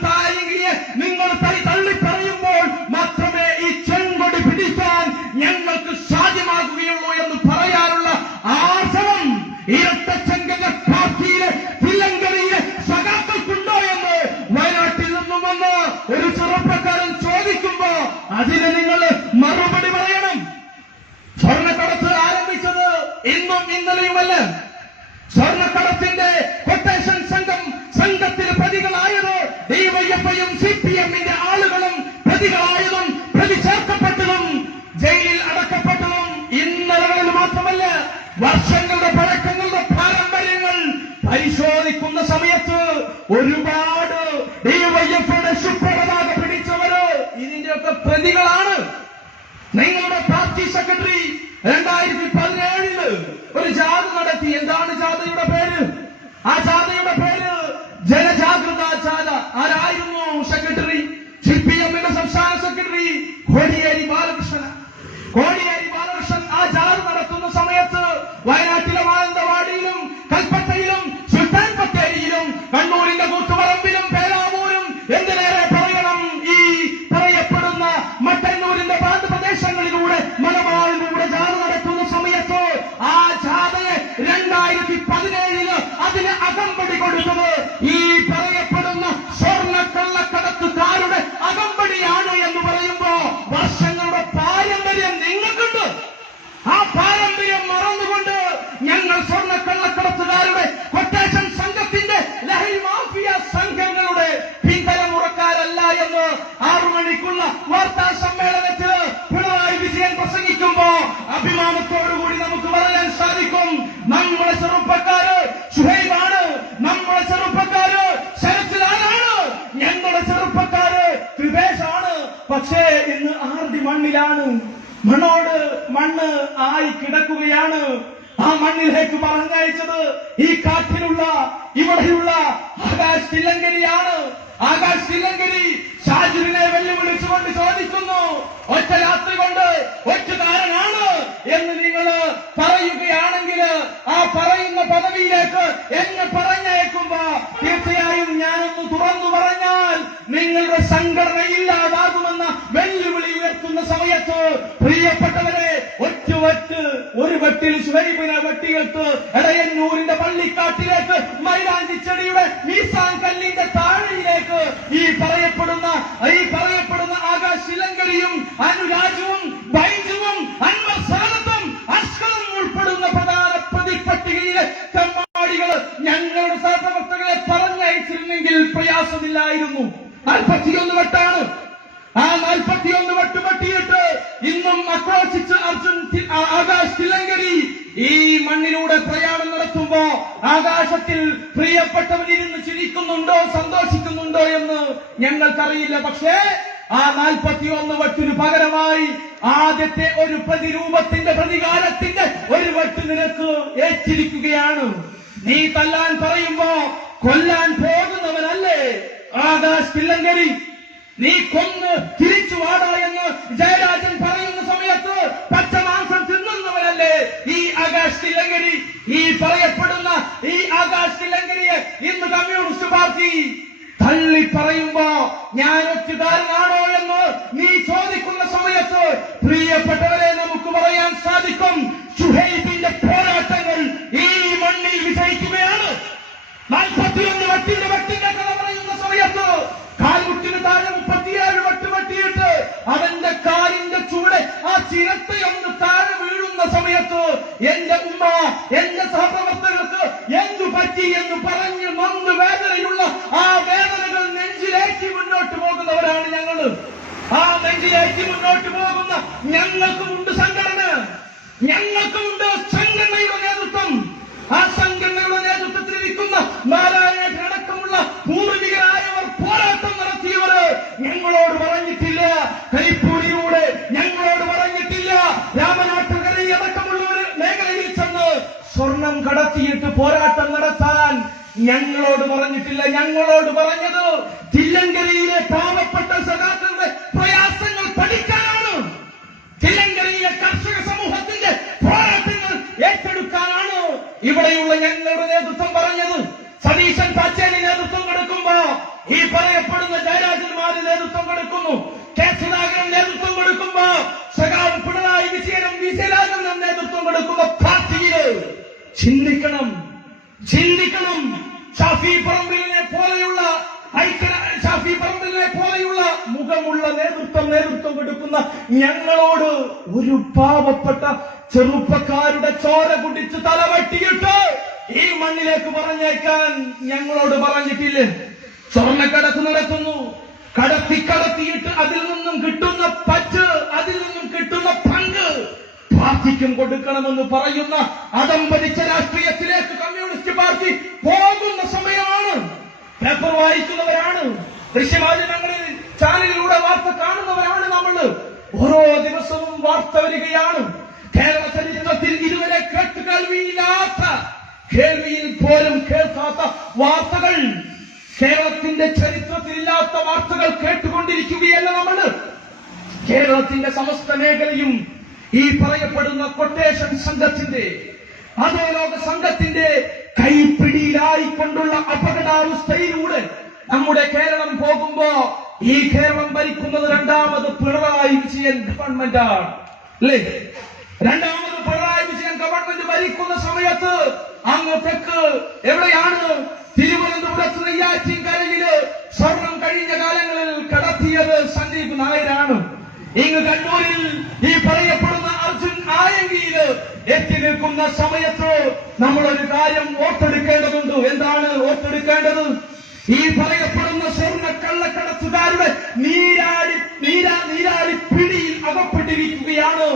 തായങ്കിയെ നിങ്ങൾ തള്ളി പറയുമ്പോൾ മാത്രമേ ഈ ചെങ്കൊടി പിടിക്കാൻ ഞങ്ങൾക്ക് സാധ്യമാകുകയുള്ളൂ എന്ന് പറയാനുള്ള ആർജവം ഇരട്ടച്ചങ്കര പാർട്ടിയിലെ തില്ലങ്കരിയിലെ സഖാക്കൾക്കുണ്ടോ എന്ന് വയനാട്ടിൽ നിന്നും വന്ന് ഒരു ചെറുപ്പക്കാരൻ ചോദിക്കുമ്പോ അതിന് നിങ്ങൾ മറുപടി പറയണം. സ്വർണ്ണക്കടത്ത് ആരംഭിച്ചത് ഇന്നും ഇന്നലെയുമല്ല. സ്വർണ്ണക്കടത്തിന്റെ കൊട്ടേഷൻ സംഘം CPM-ന്റെ ആളുകളും പ്രതികളായതും പ്രതി ചേർക്കപ്പെട്ടതും ജയിലിൽ അടക്കപ്പെട്ടതും ഇന്നലകളിൽ മാത്രമല്ല, വർഷങ്ങളുടെ പഴക്കങ്ങളുടെ പാരമ്പര്യങ്ങൾ പരിശോധിക്കുന്ന സമയത്ത് ഒരുപാട് ഡിവൈഎഫ്ഐയുടെ ശുഭ്രപതാക പിടിച്ചവര് ഇതിന്റെയൊക്കെ പ്രതികളാണ്. നിങ്ങളുടെ പാർട്ടി സെക്രട്ടറി 2017 ഒരു ജാഥ നടത്തി. എന്താണ് ജാഥയുടെ പേര്? ആ ജാഥയുടെ പേര് ജനജാഗ്രതാ ജാഥ. ആരായിരുന്നു സെക്രട്ടറി? CPM-ന്റെ സംസ്ഥാന സെക്രട്ടറി കോടിയേരി ബാലകൃഷ്ണൻ. കോടിയേരി ബാലകൃഷ്ണൻ ആ ജാഥ നടത്തുന്ന സമയത്ത് വയനാട്ടിലെ മാനന്തവാടിയിലും കൽപ്പറ്റയിലും സുൽത്താൻ ബത്തേരിയിലും കണ്ണൂരിന്റെ കൂത്തുപറമ്പിലും പേരാവൂരും എന്തിനേറെ പറയണം ഈ പറയപ്പെടുന്ന മട്ടന്നൂരിന്റെ പ്രാന്തപ്രദേശങ്ങളിലൂടെ മലബാറിലൂടെ ജാഥ നടത്തുന്ന സമയത്ത് ആ ജാഥയെ 2017 അതിന് അകമ്പടി കൊടുത്തത് ഈ പറയപ്പെടുന്ന സ്വർണ്ണക്കള്ളക്കടത്തുകാരുടെ അകമ്പടിയാണ് എന്ന് പറയുമ്പോ വർഷങ്ങളുടെ പാരമ്പര്യം നിങ്ങൾക്കുണ്ട്. ആ പാരമ്പര്യം മറന്നുകൊണ്ട് ഞങ്ങൾ സ്വർണ്ണക്കള്ളക്കടത്തുകാരുടെ കൊട്ടേഷൻ സംഘത്തിന്റെ ലഹരി മാഫിയ സംഘങ്ങളുടെ പിന്തലമുറക്കാരല്ല എന്ന് 6 മണിക്കുള്ള വാർത്താ സമ്മേളനത്തിൽ പിണറായി വിജയൻ പ്രസംഗിക്കുമ്പോ അഭിമാനത്തോടുകൂടി നമുക്ക് പറയാൻ സാധിക്കും, നമ്മുടെ ചെറുപ്പക്കാര് ഷുഹൈബാണ്, നമ്മുടെ ചെറുപ്പക്കാര് ശരത്തിലാലാണ്, ഞങ്ങളുടെ ചെറുപ്പക്കാര് കൃപേഷാണ്. പക്ഷേ ഇന്ന് ആർടി മണ്ണിലാണ്, മണ്ണോട് മണ്ണ് ആയി കിടക്കുകയാണ്. ആ മണ്ണിലേക്ക് പറഞ്ഞയച്ചത് ഈ കാട്ടിലുള്ള ഇവിടെയുള്ള ആകാശ് തില്ലങ്കരിയാണ്. ആകാശ് തില്ലങ്കരി ഷാജുവിനെ വെല്ലുവിളിച്ചുകൊണ്ട് ചോദിക്കുന്നു, ഒറ്റ രാത്രി കൊണ്ട് ഒറ്റുകാരനാണ് എന്ന് നിങ്ങൾ പറയുകയാണെങ്കിൽ ആ പറയുന്ന പദവിയിലേക്ക് എന്നെ പറഞ്ഞയക്കുമ്പോ തീർച്ചയായും ഞാനൊന്ന് തുറന്നു പറഞ്ഞാൽ നിങ്ങളുടെ സംഘടന ഇല്ലാതാകുമെന്ന വെല്ലുവിളി ഉയർത്തുന്ന സമയത്ത് പ്രിയപ്പെട്ടവരെ ഒരു വെട്ടിൽ ശുഹൈബിനെ വെട്ടിയെടുത്ത് എടയന്നൂരിന്റെ പള്ളിക്കാട്ടിലേക്ക് മൈലാഞ്ചി ചെടിയുടെ മീസാൻ കല്ലിന്റെ താഴെയിലേക്ക് ഈ പറയപ്പെടുന്ന ആകാശ് തില്ലങ്കരിയും അനുരാജുവും ബൈജുവും അൻവർ സാദത്തും അഷ്കറും ഉൾപ്പെടുന്ന പ്രധാന പ്രതിപട്ടികയിലെ തെമ്മാടികൾ ഞങ്ങളുടെ സഹപ്രവർത്തകരെ പറഞ്ഞയച്ചിരുന്നെങ്കിൽ പ്രയാസമില്ലായിരുന്നു. 41 വെട്ടാണ്. ആ 41 വെട്ടുപെട്ടിയിട്ട് ഇന്നും ആക്രോശിച്ച് ആകാശ് തില്ലങ്കരി ഈ മണ്ണിലൂടെ പ്രയാണം നടത്തുമ്പോ ആകാശത്തിൽ പ്രിയപ്പെട്ടവരിരുന്ന് ചിരിക്കുന്നുണ്ടോ സന്തോഷിക്കുന്നുണ്ടോ എന്ന് ഞങ്ങൾക്കറിയില്ല. പക്ഷേ ആ 41 വെട്ടിന് പകരമായി ആദ്യത്തെ ഒരു പ്രതിരൂപത്തിന്റെ പ്രതികാരത്തിന്റെ ഒരു വെട്ട് നിനക്ക് ഏറ്റിരിക്കുകയാണ്. നീ തല്ലാൻ പറയുമ്പോ കൊല്ലാൻ പോകുന്നവനല്ലേ ആകാശ് തില്ലങ്കരി? നീ കൊന്ന് തിരിച്ചു വാടാ എന്ന് ജയരാജൻ പറയുന്ന സമയത്ത് പച്ചമാംസം തിന്നുന്നവരല്ലേ ഈ ആകാശ് തില്ലങ്കരി? ഈ പറയപ്പെടുന്ന ഈ ആകാശ് തില്ലങ്കരിയെ ഇന്ന് കമ്മ്യൂണിസ്റ്റ് പാർട്ടി തള്ളി പറയുമ്പോ ഞാൻ ഒറ്റുകാരനാണോ എന്ന് നീ ചോദിക്കുന്ന സമയത്ത് പ്രിയപ്പെട്ടവരെ നമുക്ക് പറയാൻ സാധിക്കും, ഷുഹൈബിന്റെ പോരാട്ടങ്ങൾ ഈ മണ്ണിൽ വിജയിക്കുകയാണ്. 41 വെട്ടിന്റെ കഥ പറയുന്ന സമയത്ത് കാൽമുട്ടിന് താഴെ 37 വെട്ട് വെട്ടിയിട്ട് അവന്റെ കാലിന്റെ ചൂട് ആ ചിരട്ടയൊന്ന് താഴെ വീഴുന്ന സമയത്ത് എന്റെ ഉമ്മ എന്റെ സഹപ്രവർത്തകർക്ക് എന്തു പറ്റി എന്ന് പറഞ്ഞ് നൊന്ന് വേദനയുള്ള ആ വേദനകൾ നെഞ്ചിലേറ്റി മുന്നോട്ട് പോകുന്നവരാണ് ഞങ്ങൾ. ആ നെഞ്ചിലേറ്റി മുന്നോട്ട് പോകുന്ന ഞങ്ങൾക്കുമുണ്ട് സംഘടന, ഞങ്ങൾക്കുമുണ്ട് സംഘടനയുടെ നേതൃത്വം. ആ സംഘടനയുടെ നേതൃത്വത്തിലിരിക്കുന്ന നാരായണടക്കമുള്ള പൂർവികരായവർ പോരാട്ടം നടത്തിയവർ ഞങ്ങളോട് പറഞ്ഞിട്ടില്ല. കരിപ്പൂരിലൂടെ ഞങ്ങളോട് പറഞ്ഞിട്ടില്ല. രാമനാട്ടുകരയടക്കമുള്ള ഒരു മേഖലയിൽ ചെന്ന് സ്വർണം കടത്തിയിട്ട് പോരാട്ടം നടത്താൻ ഞങ്ങളോട് പറഞ്ഞിട്ടില്ല. ഞങ്ങളോട് പറഞ്ഞത് തില്ലങ്കരിയിലെ പാവപ്പെട്ട സഖാക്കളുടെ പ്രയാസങ്ങൾ പഠിക്കാനാണ്, തില്ലങ്കരിയിലെ കർഷക സമൂഹത്തിന്റെ പോരാട്ടങ്ങൾ ഏറ്റെടുക്കാനാണ് ഇവിടെയുള്ള ഞങ്ങളുടെ നേതൃത്വം പറഞ്ഞത്. സതീശൻ പാച്ചേരി നേതൃത്വം കൊടുക്കുമ്പോ ഈ പറയപ്പെടുന്ന ജയരാജന്മാര് നേതൃത്വം കൊടുക്കുന്നു, കെ സുധാകരൻ നേതൃത്വം കൊടുക്കുമ്പോ സഖാവ് പിണറായി വിജയനും വിജയരാഘവനും നേതൃത്വം കൊടുക്കുന്ന പാർട്ടിയില് ചിന്തിക്കണം. ഷാഫി പറമ്പിലിനെ പോലെയുള്ള മുഖമുള്ള നേതൃത്വം കൊടുക്കുന്ന ഞങ്ങളോട് ഒരു പാവപ്പെട്ട ചെറുപ്പക്കാരുടെ ചോര കുടിച്ച് തലവെട്ടിയിട്ട് ഈ മണ്ണിലേക്ക് പറഞ്ഞേക്കാൻ ഞങ്ങളോട് പറഞ്ഞിട്ടില്ലേ? സ്വർണ്ണക്കടത്ത് നടത്തുന്നു, കടത്തിയിട്ട് അതിൽ നിന്നും കിട്ടുന്ന പറ്റ്, അതിൽ നിന്നും കിട്ടുന്ന പങ്ക് പാർട്ടിക്കും കൊടുക്കണമെന്ന് പറയുന്ന അതമ്പതിച്ച രാഷ്ട്രീയത്തിലേക്ക് കമ്മ്യൂണിസ്റ്റ് പാർട്ടി പോകുന്ന സമയമാണ്. പേപ്പർ വായിക്കുന്നവരാണ്, ദൃശ്യമാധ്യമങ്ങളിൽ ചാനലിലൂടെ വാർത്ത കാണുന്നവരാണ് നമ്മൾ. ഓരോ ദിവസവും വാർത്ത വരികയാണ്. കേരള ചരിത്രത്തിൽ ഇതുവരെ കേൾവിയില്ലാത്ത, കേൾവിയിൽ പോലും കേൾക്കാത്ത വാർത്തകൾ, കേരളത്തിന്റെ ചരിത്രത്തിലില്ലാത്ത വാർത്തകൾ കേട്ടുകൊണ്ടിരിക്കുകയല്ല നമ്മൾ. കേരളത്തിന്റെ സമസ്ത മേഖലയും ഈ പറയപ്പെടുന്ന കൊട്ടേഷൻ സംഘത്തിന്റെ, അധോലോക സംഘത്തിന്റെ കൈപ്പിടിയിലായിക്കൊണ്ടുള്ള അപകടാവസ്ഥയിലൂടെ നമ്മുടെ കേരളം പോകുമ്പോ ഈ കേരളം ഭരിക്കുന്നത് രണ്ടാമത് പിണറായി വിജയൻ ഗവൺമെന്റാണ്, അല്ലേ? രണ്ടാമത് പിണറായി വിജയൻ ഗവൺമെന്റ് ഭരിക്കുന്ന സമയത്ത് അങ്ങ് തെക്ക് എവിടെയാണ്? തിരുവനന്തപുരത്ത് നെയ്യാറ്റിൻകരയില് സ്വർണം കഴിഞ്ഞ കാലങ്ങളിൽ കടത്തിയത് സന്ദീപ് നായരാണ്. ഇങ്ങ് കണ്ണൂരിൽ ഈ പറയപ്പെടുന്ന അർജുൻ ആയങ്കിയില് എത്തി നിൽക്കുന്ന സമയത്ത് നമ്മളൊരു കാര്യം ഓർത്തെടുക്കേണ്ടതുണ്ട്. എന്താണ് ഓർത്തെടുക്കേണ്ടത്? ഈ പറയപ്പെടുന്ന സ്വർണ്ണ കള്ളക്കടത്തുകാരുടെ നീരാടി പിടിയിൽ അകപ്പെട്ടിരിക്കുകയാണ്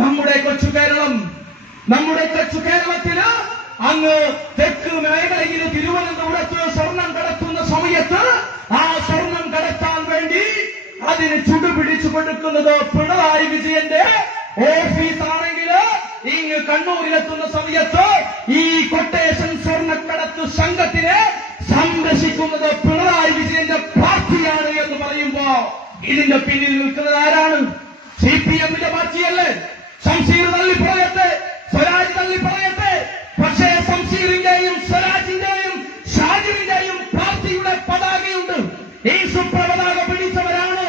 നമ്മുടെ കൊച്ചു കേരളം. നമ്മുടെ കൊച്ചു കേരളത്തില് അങ്ങ് തെക്ക് മേഖലയിൽ തിരുവനന്തപുരത്ത് സ്വർണം കടത്തുന്ന സമയത്ത് ആ സ്വർണം കടത്താൻ വേണ്ടി അതിന് ചുടുപിടിച്ചു കൊടുക്കുന്നത് പിണറായി വിജയന്റെ ഓഫീസാണെങ്കിൽ, ഇങ്ങ് കണ്ണൂരിലെത്തുന്ന സമയത്ത് ഈ കൊട്ടേഷൻ സ്വർണ്ണക്കടത്ത് സംഘത്തിനെ സംരക്ഷിക്കുന്നത് പിണറായി വിജയന്റെ പാർട്ടിയാണ് എന്ന് പറയുമ്പോ ഇതിന്റെ പിന്നിൽ നിൽക്കുന്നത് ആരാണ്? CPM-ന്റെ പാർട്ടിയല്ലേ? ശംസീർ തള്ളി പറയട്ടെ, സ്വരാജ് തള്ളി പറയട്ടെ, പക്ഷേ ശംസീറിന്റെയും സ്വരാജിന്റെയും ഷാജിറിന്റെയും പാർട്ടിയുടെ പതാകയുണ്ട്. ഈ സുപ്രപതാക പിടിച്ചവരാണ്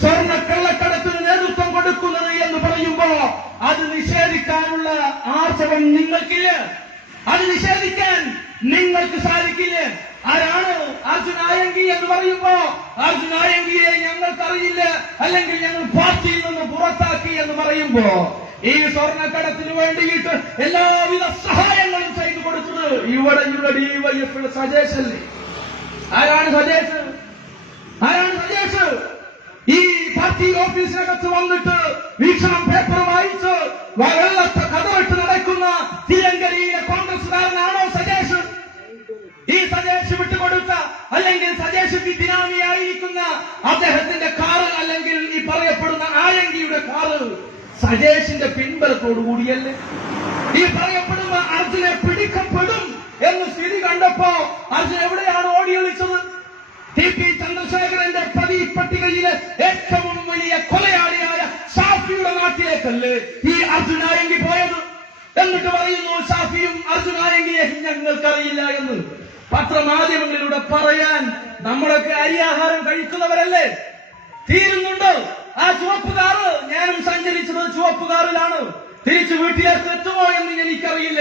സ്വർണ്ണക്കള്ളക്കടത്തിന് നേതൃത്വം കൊടുക്കുന്നത് എന്ന് പറയുമ്പോ അത് നിഷേധിക്കാനുള്ള ആർജവം നിങ്ങൾക്കില്ല, അത് നിഷേധിക്കാൻ നിങ്ങൾക്ക് സാധിക്കില്ല. ആരാണ് അർജുൻ ആയങ്കി എന്ന് പറയുമ്പോ അർജുൻ ആയങ്കിയെ ഞങ്ങൾക്കറിയില്ല, അല്ലെങ്കിൽ ഞങ്ങൾ പാർട്ടിയിൽ നിന്ന് പുറത്താക്കി എന്ന് പറയുമ്പോ ഈ സ്വർണ്ണക്കടത്തിന് വേണ്ടിയിട്ട് എല്ലാവിധ സഹായങ്ങളും ചെയ്തു കൊടുത്തത് ഇവിടെയുള്ള DYFയുടെ സജേഷ് അല്ലേ? ആരാണ് സജേഷ്? ഈ പാർട്ടി ഓഫീസിനകത്ത് വന്നിട്ട് വീക്ഷണം പേപ്പർ വായിച്ച് വെള്ളത്തെ കഥവിട്ട് നടക്കുന്ന തിരങ്കരിയിലെ കോൺഗ്രസുകാരനാണോ സജേഷ്? ഈ സജേഷ് വിട്ടുകൊടുത്ത, അല്ലെങ്കിൽ സജേഷ് ബിനാമിയായിരിക്കുന്ന അദ്ദേഹത്തിന്റെ കാറ്, അല്ലെങ്കിൽ ഈ പറയപ്പെടുന്ന ആയങ്കിയുടെ കാറ് സജേഷിന്റെ പിൻബലത്തോടുകൂടിയല്ലേ? ഈ പറയപ്പെടുന്ന അർജുനെ പിടിക്കപ്പെടും എന്ന് സ്ഥിതി കണ്ടപ്പോ അർജുൻ എവിടെയാണ് ഓടി ഒളിച്ചത്? TP ചന്ദ്രശേഖരന്റെ പട്ടികയിലെ ഏറ്റവും വലിയ കൊലയാളിയായ ഷാഫിയുടെ നാട്ടിലേക്കല്ലേ ഈ അർജുനായങ്കി പോയത്? എന്നിട്ട് പറയുന്നു ഷാഫിയും അർജുനായങ്കിയെ ഞങ്ങൾക്കറിയില്ല എന്ന്. പത്രമാധ്യമങ്ങളിലൂടെ പറയാൻ നമ്മളൊക്കെ അരിയാഹാരം കഴിക്കുന്നവരല്ലേ? തീരുന്നുണ്ട്. ആ ചുവപ്പ് കാറ്, ഞാനും സഞ്ചരിച്ചത് ചുവപ്പ് കാറിലാണ്. തിരിച്ചു വീട്ടിലേക്ക് എത്തുമോ എന്ന് എനിക്കറിയില്ല.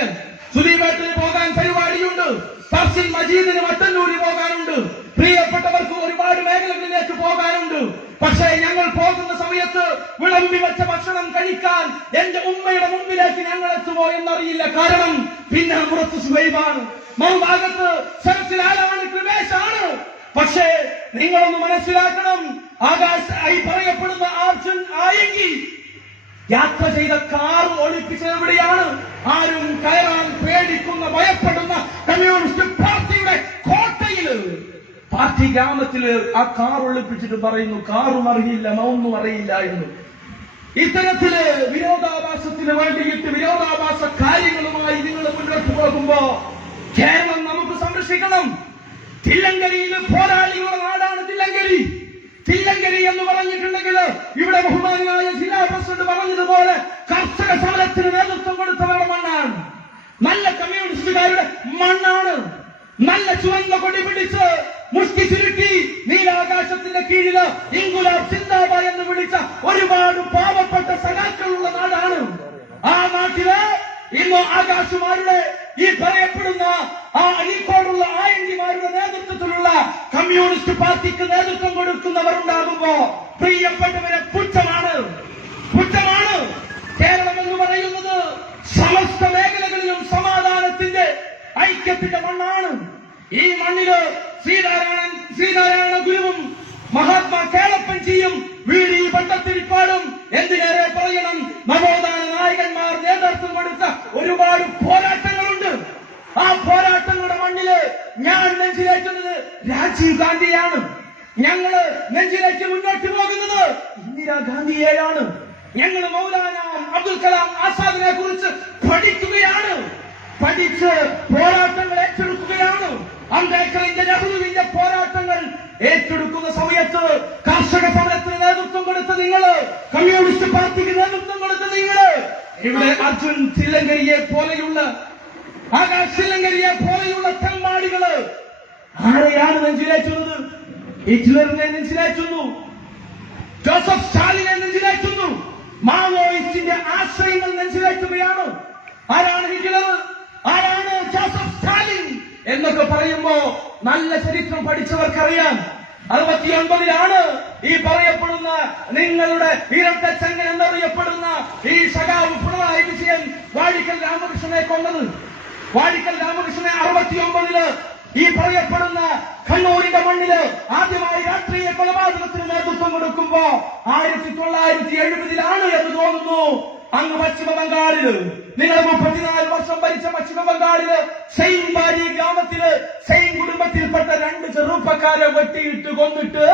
സുദീപേട്ടിന് പോകാൻ പരിപാടിയുണ്ട്, ഫർസിൻ മജീദിന് മട്ടന്നൂരി പോകാനുണ്ട്, പ്രിയപ്പെട്ടവർക്ക് ഒരുപാട് മേഖലകളിലേക്ക് പോകാനുണ്ട്. പക്ഷേ ഞങ്ങൾ പോകുന്ന സമയത്ത് വിളമ്പി വെച്ച ഭക്ഷണം കഴിക്കാൻ എന്റെ ഉമ്മയുടെ മുമ്പിലേക്ക് ഞങ്ങൾ എത്തുമോ എന്നറിയില്ല. കാരണം പിന്നെ പുറത്ത് സുഹൈബാണ്, മറുഭാഗത്ത് ശരത്തിലാലാണ്, കൃപേശാണ്. പക്ഷേ നിങ്ങളൊന്ന് മനസ്സിലാക്കണം, ഈ പറയപ്പെടുന്ന അർജുൻ ആയങ്കി യാത്ര ചെയ്ത കാർ ഒളിപ്പിച്ചത് എവിടെയാണ്? ആരും കയറാൻ പേടിക്കുന്ന, ഭയപ്പെടുന്ന കമ്മ്യൂണിസ്റ്റ് പാർട്ടിയുടെ കോട്ടയില്, പാർട്ടി ഗ്രാമത്തില് ആ കാർ ഒളിപ്പിച്ചിട്ട് പറയുന്നു കാറും അറിയില്ല, ഒന്നും അറിയില്ല എന്ന്. ഇത്തരത്തില് വിരോധാഭാസത്തിന് വേണ്ടിയിട്ട് വിരോധാഭാസ കാര്യങ്ങളുമായി നിങ്ങൾ മുന്നോട്ട് പോകുമ്പോ കേരളം നമുക്ക് സംരക്ഷിക്കണം. തില്ലങ്കരിയിൽ പോരാളികളുടെ നാടാണ് തില്ലങ്കരി. തില്ലങ്കരി എന്ന് പറഞ്ഞിട്ടുണ്ടെങ്കിൽ ഇവിടെ ബഹുമാനായ ജില്ലാ പ്രസിഡന്റ് പറഞ്ഞതുപോലെ കർഷക സമരത്തിന് നേതൃത്വം കൊടുത്തവരുടെ മണ്ണാണ്, നല്ല കമ്മ്യൂണിസ്റ്റുകാരുടെ മണ്ണാണ്. നല്ല ചുവന്ന കൊടി പിടിച്ച് മുഷ്ടി ചുരുക്കി നീലാകാശത്തിന്റെ കീഴില് ഇൻകുലാബ് സിന്ദാബാദ് എന്ന് വിളിച്ച ഒരുപാട് പാവപ്പെട്ട സഖാക്കളുള്ള നാടാണ്. ആ നാട്ടില് ഇന്ന് ആകാശുമാരുടെ ഈ പറയപ്പെടുന്ന ആ അഴീക്കോടുള്ള ആയങ്കിമാരുടെ നേതൃത്വത്തിലുള്ള കമ്മ്യൂണിസ്റ്റ് പാർട്ടിക്ക് നേതൃത്വം കൊടുക്കുന്നവർ ഉണ്ടാകുമ്പോ പ്രിയപ്പെട്ടവരെ പുച്ഛമാണ്. കേരളം എന്ന് പറയുന്നത് സമസ്ത മേഖലകളിലും സമാധാനത്തിന്റെ, ഐക്യത്തിന്റെ മണ്ണാണ്. ഈ മണ്ണില് ശ്രീനാരായണ ഗുരുവും മഹാത്മാ കേളപ്പൻജിയും വീടി ഭട്ടത്തിരിപ്പാടും എന്തിനേറെ പറയണം നവോത്ഥാന നായകന്മാർ നേതൃത്വം കൊടുത്ത ഒരുപാട് പോരാട്ടങ്ങളുണ്ട്. ആ പോരാട്ടങ്ങളുടെ മണ്ണില് ഞാൻ നെഞ്ചിലേറ്റുന്നത് രാജീവ് ഗാന്ധിയാണ്. ഞങ്ങള് നെഞ്ചിലേക്ക് മുന്നോട്ട് പോകുന്നത് ഇന്ദിരാഗാന്ധിയെയാണ്. ഞങ്ങൾ മൗലാന അബ്ദുൽ കലാം ആസാദിനെ കുറിച്ച് പഠിക്കുകയാണ്, പഠിച്ച് പോരാട്ടങ്ങൾ ഏറ്റെടുക്കുകയാണ്. അംബേദ്കറിന്റെ നെഹ്റുവിന്റെ പോരാട്ടങ്ങൾ ഏറ്റെടുക്കുന്ന സമയത്ത് കർഷക സമരത്തിന് നേതൃത്വം കൊടുത്ത നിങ്ങള്, കമ്മ്യൂണിസ്റ്റ് പാർട്ടിക്ക് നേതൃത്വം കൊടുത്ത നിങ്ങള്, ഇവിടെ അർജുൻ തില്ലങ്കരിയെ പോലെയുള്ള ആകാശ് തില്ലങ്കരിയെ പോലെയുള്ള തെമ്മാടികള് ആരെയാണ് നെഞ്ചിലേറ്റുന്നത്? ഹിറ്റ്ലറിനെ നെഞ്ചിലേറ്റുന്നു, ജോസഫ് സ്റ്റാലിനെ നെഞ്ചിലേറ്റുന്നു, മാവോയിസ്റ്റിന്റെ ആശയങ്ങൾ നെഞ്ചിലേറ്റുകയാണ്. ആരാണ് ഹിറ്റ്ലർ, ആരാണ് ജോസഫ് സ്റ്റാലിൻ എന്നൊക്കെ പറയുമ്പോ നല്ല ചരിത്രം പഠിച്ചവർക്കറിയാം. 69-ലാണ് ഈ പറയപ്പെടുന്ന നിങ്ങളുടെ ഇരട്ടച്ചങ്ങൻ എന്നറിയപ്പെടുന്ന ഈ സഖാവ് പിണറായി വിജയൻ വാഴിക്കൽ രാമകൃഷ്ണനെ കൊന്നത്. വാഴിക്കൽ രാമകൃഷ്ണനെ 69-ല് ഈ പറയപ്പെടുന്ന കണ്ണൂരിന്റെ മണ്ണില് ആദ്യമായി രാഷ്ട്രീയ കൊലപാതകത്തിന് നേതൃത്വം കൊടുക്കുമ്പോ 1970-ലാണ് എന്ന് തോന്നുന്നു. അങ്ങ് പശ്ചിമ ബംഗാളില് നിങ്ങൾ 34 വർഷം ഭരിച്ച പശ്ചിമ ബംഗാളില് സെയിൻബാരി ഗ്രാമത്തില് സെയിൻ കുടുംബത്തിൽപ്പെട്ട 2 ചെറുപ്പക്കാരെ വെട്ടിയിട്ട് കൊന്നിട്ട്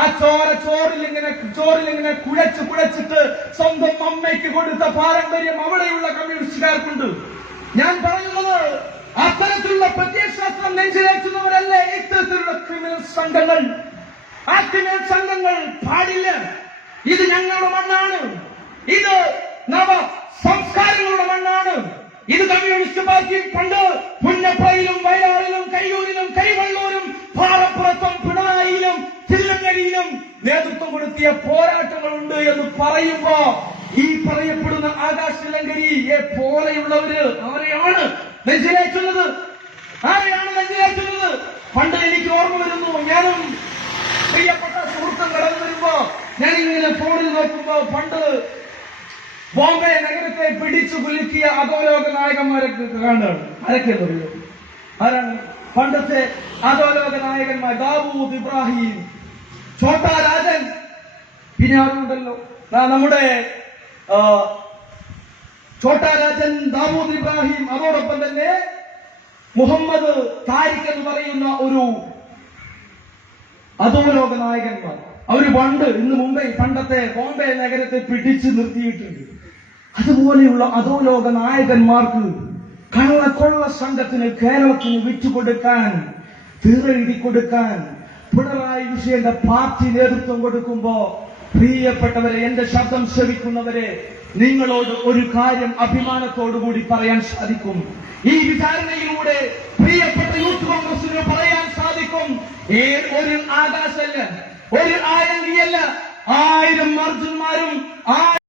ആ ചോറിലിങ്ങനെ കുഴച്ചിട്ട് സ്വന്തം അമ്മയ്ക്ക് കൊടുത്ത പാരമ്പര്യം അവിടെയുള്ള കമ്മ്യൂണിസ്റ്റുകാർക്കുണ്ട്. ഞാൻ പറയുന്നത് അത്തരത്തിലുള്ള പ്രത്യയശാസ്ത്രം നെഞ്ചിലേറ്റുന്നവരല്ലേ ഇത്തരത്തിലുള്ള ക്രിമിനൽ സംഘങ്ങൾ. ആ ക്രിമിനൽ സംഘങ്ങൾ പാടില്ല. ഇത് ഞങ്ങളുടെ മണ്ണാണ്, ഇത് നവ സംസ്കാരങ്ങളുടെ മണ്ണാണ്. ഇത് കമ്മ്യൂണിസ്റ്റ് പാർട്ടി പണ്ട് പുന്നപ്രയിലും വയലാറിലും കയ്യൂരിലും കരിവള്ളൂരും പാറപ്പുറത്തും പിണറായിയിലും തില്ലങ്കരിയിലും നേതൃത്വം കൊടുത്തിയ പോരാട്ടങ്ങളുണ്ട് എന്ന് പറയുമ്പോ ഈ പറയപ്പെടുന്ന ആകാശ് തില്ലങ്കരിയെ പോലെയുള്ളവര് അവരെയാണ് നെഞ്ചിലേറ്റുന്നത്. ആരെയാണ് നെഞ്ചിലേറ്റുന്നത്? പണ്ട് എനിക്ക് ഓർമ്മ വരുന്നു, ഞാനും പ്രിയപ്പെട്ട സുഹൃത്തും കടന്നു വരുമ്പോ ഞാനിങ്ങനെ ഫോണിൽ നോക്കുമ്പോ പണ്ട് ബോംബെ നഗരത്തെ പിടിച്ചു കുലുക്കിയ അധോലോക നായകന്മാരൊക്കെ കാണുകയാണ്. ആരൊക്കെ പറയൂ? ആരാണ് പണ്ടത്തെ അധോലോക നായകന്മാർ? ദാവൂദ് ഇബ്രാഹിം, ഛോട്ടാ രാജൻ, പിന്നെ ആരുണ്ടല്ലോ നമ്മുടെ ഛോട്ടാ രാജൻ, ദാവൂദ് ഇബ്രാഹിം, അതോടൊപ്പം തന്നെ മുഹമ്മദ് താരിഖ് എന്ന് പറയുന്ന ഒരു അധോലോക നായകന്മാർ. അവര് പണ്ട് ഇന്ന് മുംബൈ പണ്ടത്തെ ബോംബെ നഗരത്തെ പിടിച്ചു നിർത്തിയിട്ടുണ്ട്. അതുപോലെയുള്ള അധോലോക നായകന്മാർക്ക് കള്ളക്കൊള്ള സംഘത്തിന് കേരളത്തിന് വിറ്റുകൊടുക്കാൻ, തീരെഴുതി കൊടുക്കാൻ പിണറായി വിജയന്റെ പാർട്ടി നേതൃത്വം കൊടുക്കുമ്പോ പ്രിയപ്പെട്ടവരെ, എന്റെ ശബ്ദം ശ്രവിക്കുന്നവരെ, നിങ്ങളോട് ഒരു കാര്യം അഭിമാനത്തോടുകൂടി പറയാൻ സാധിക്കും. ഈ വിചാരണയിലൂടെ പ്രിയപ്പെട്ട യൂത്ത് കോൺഗ്രസിന് പറയാൻ സാധിക്കും, ഒരു ആകാശല്ല, ഒരു ആരംഗിയല്ല, 1000 അർജുന്മാരും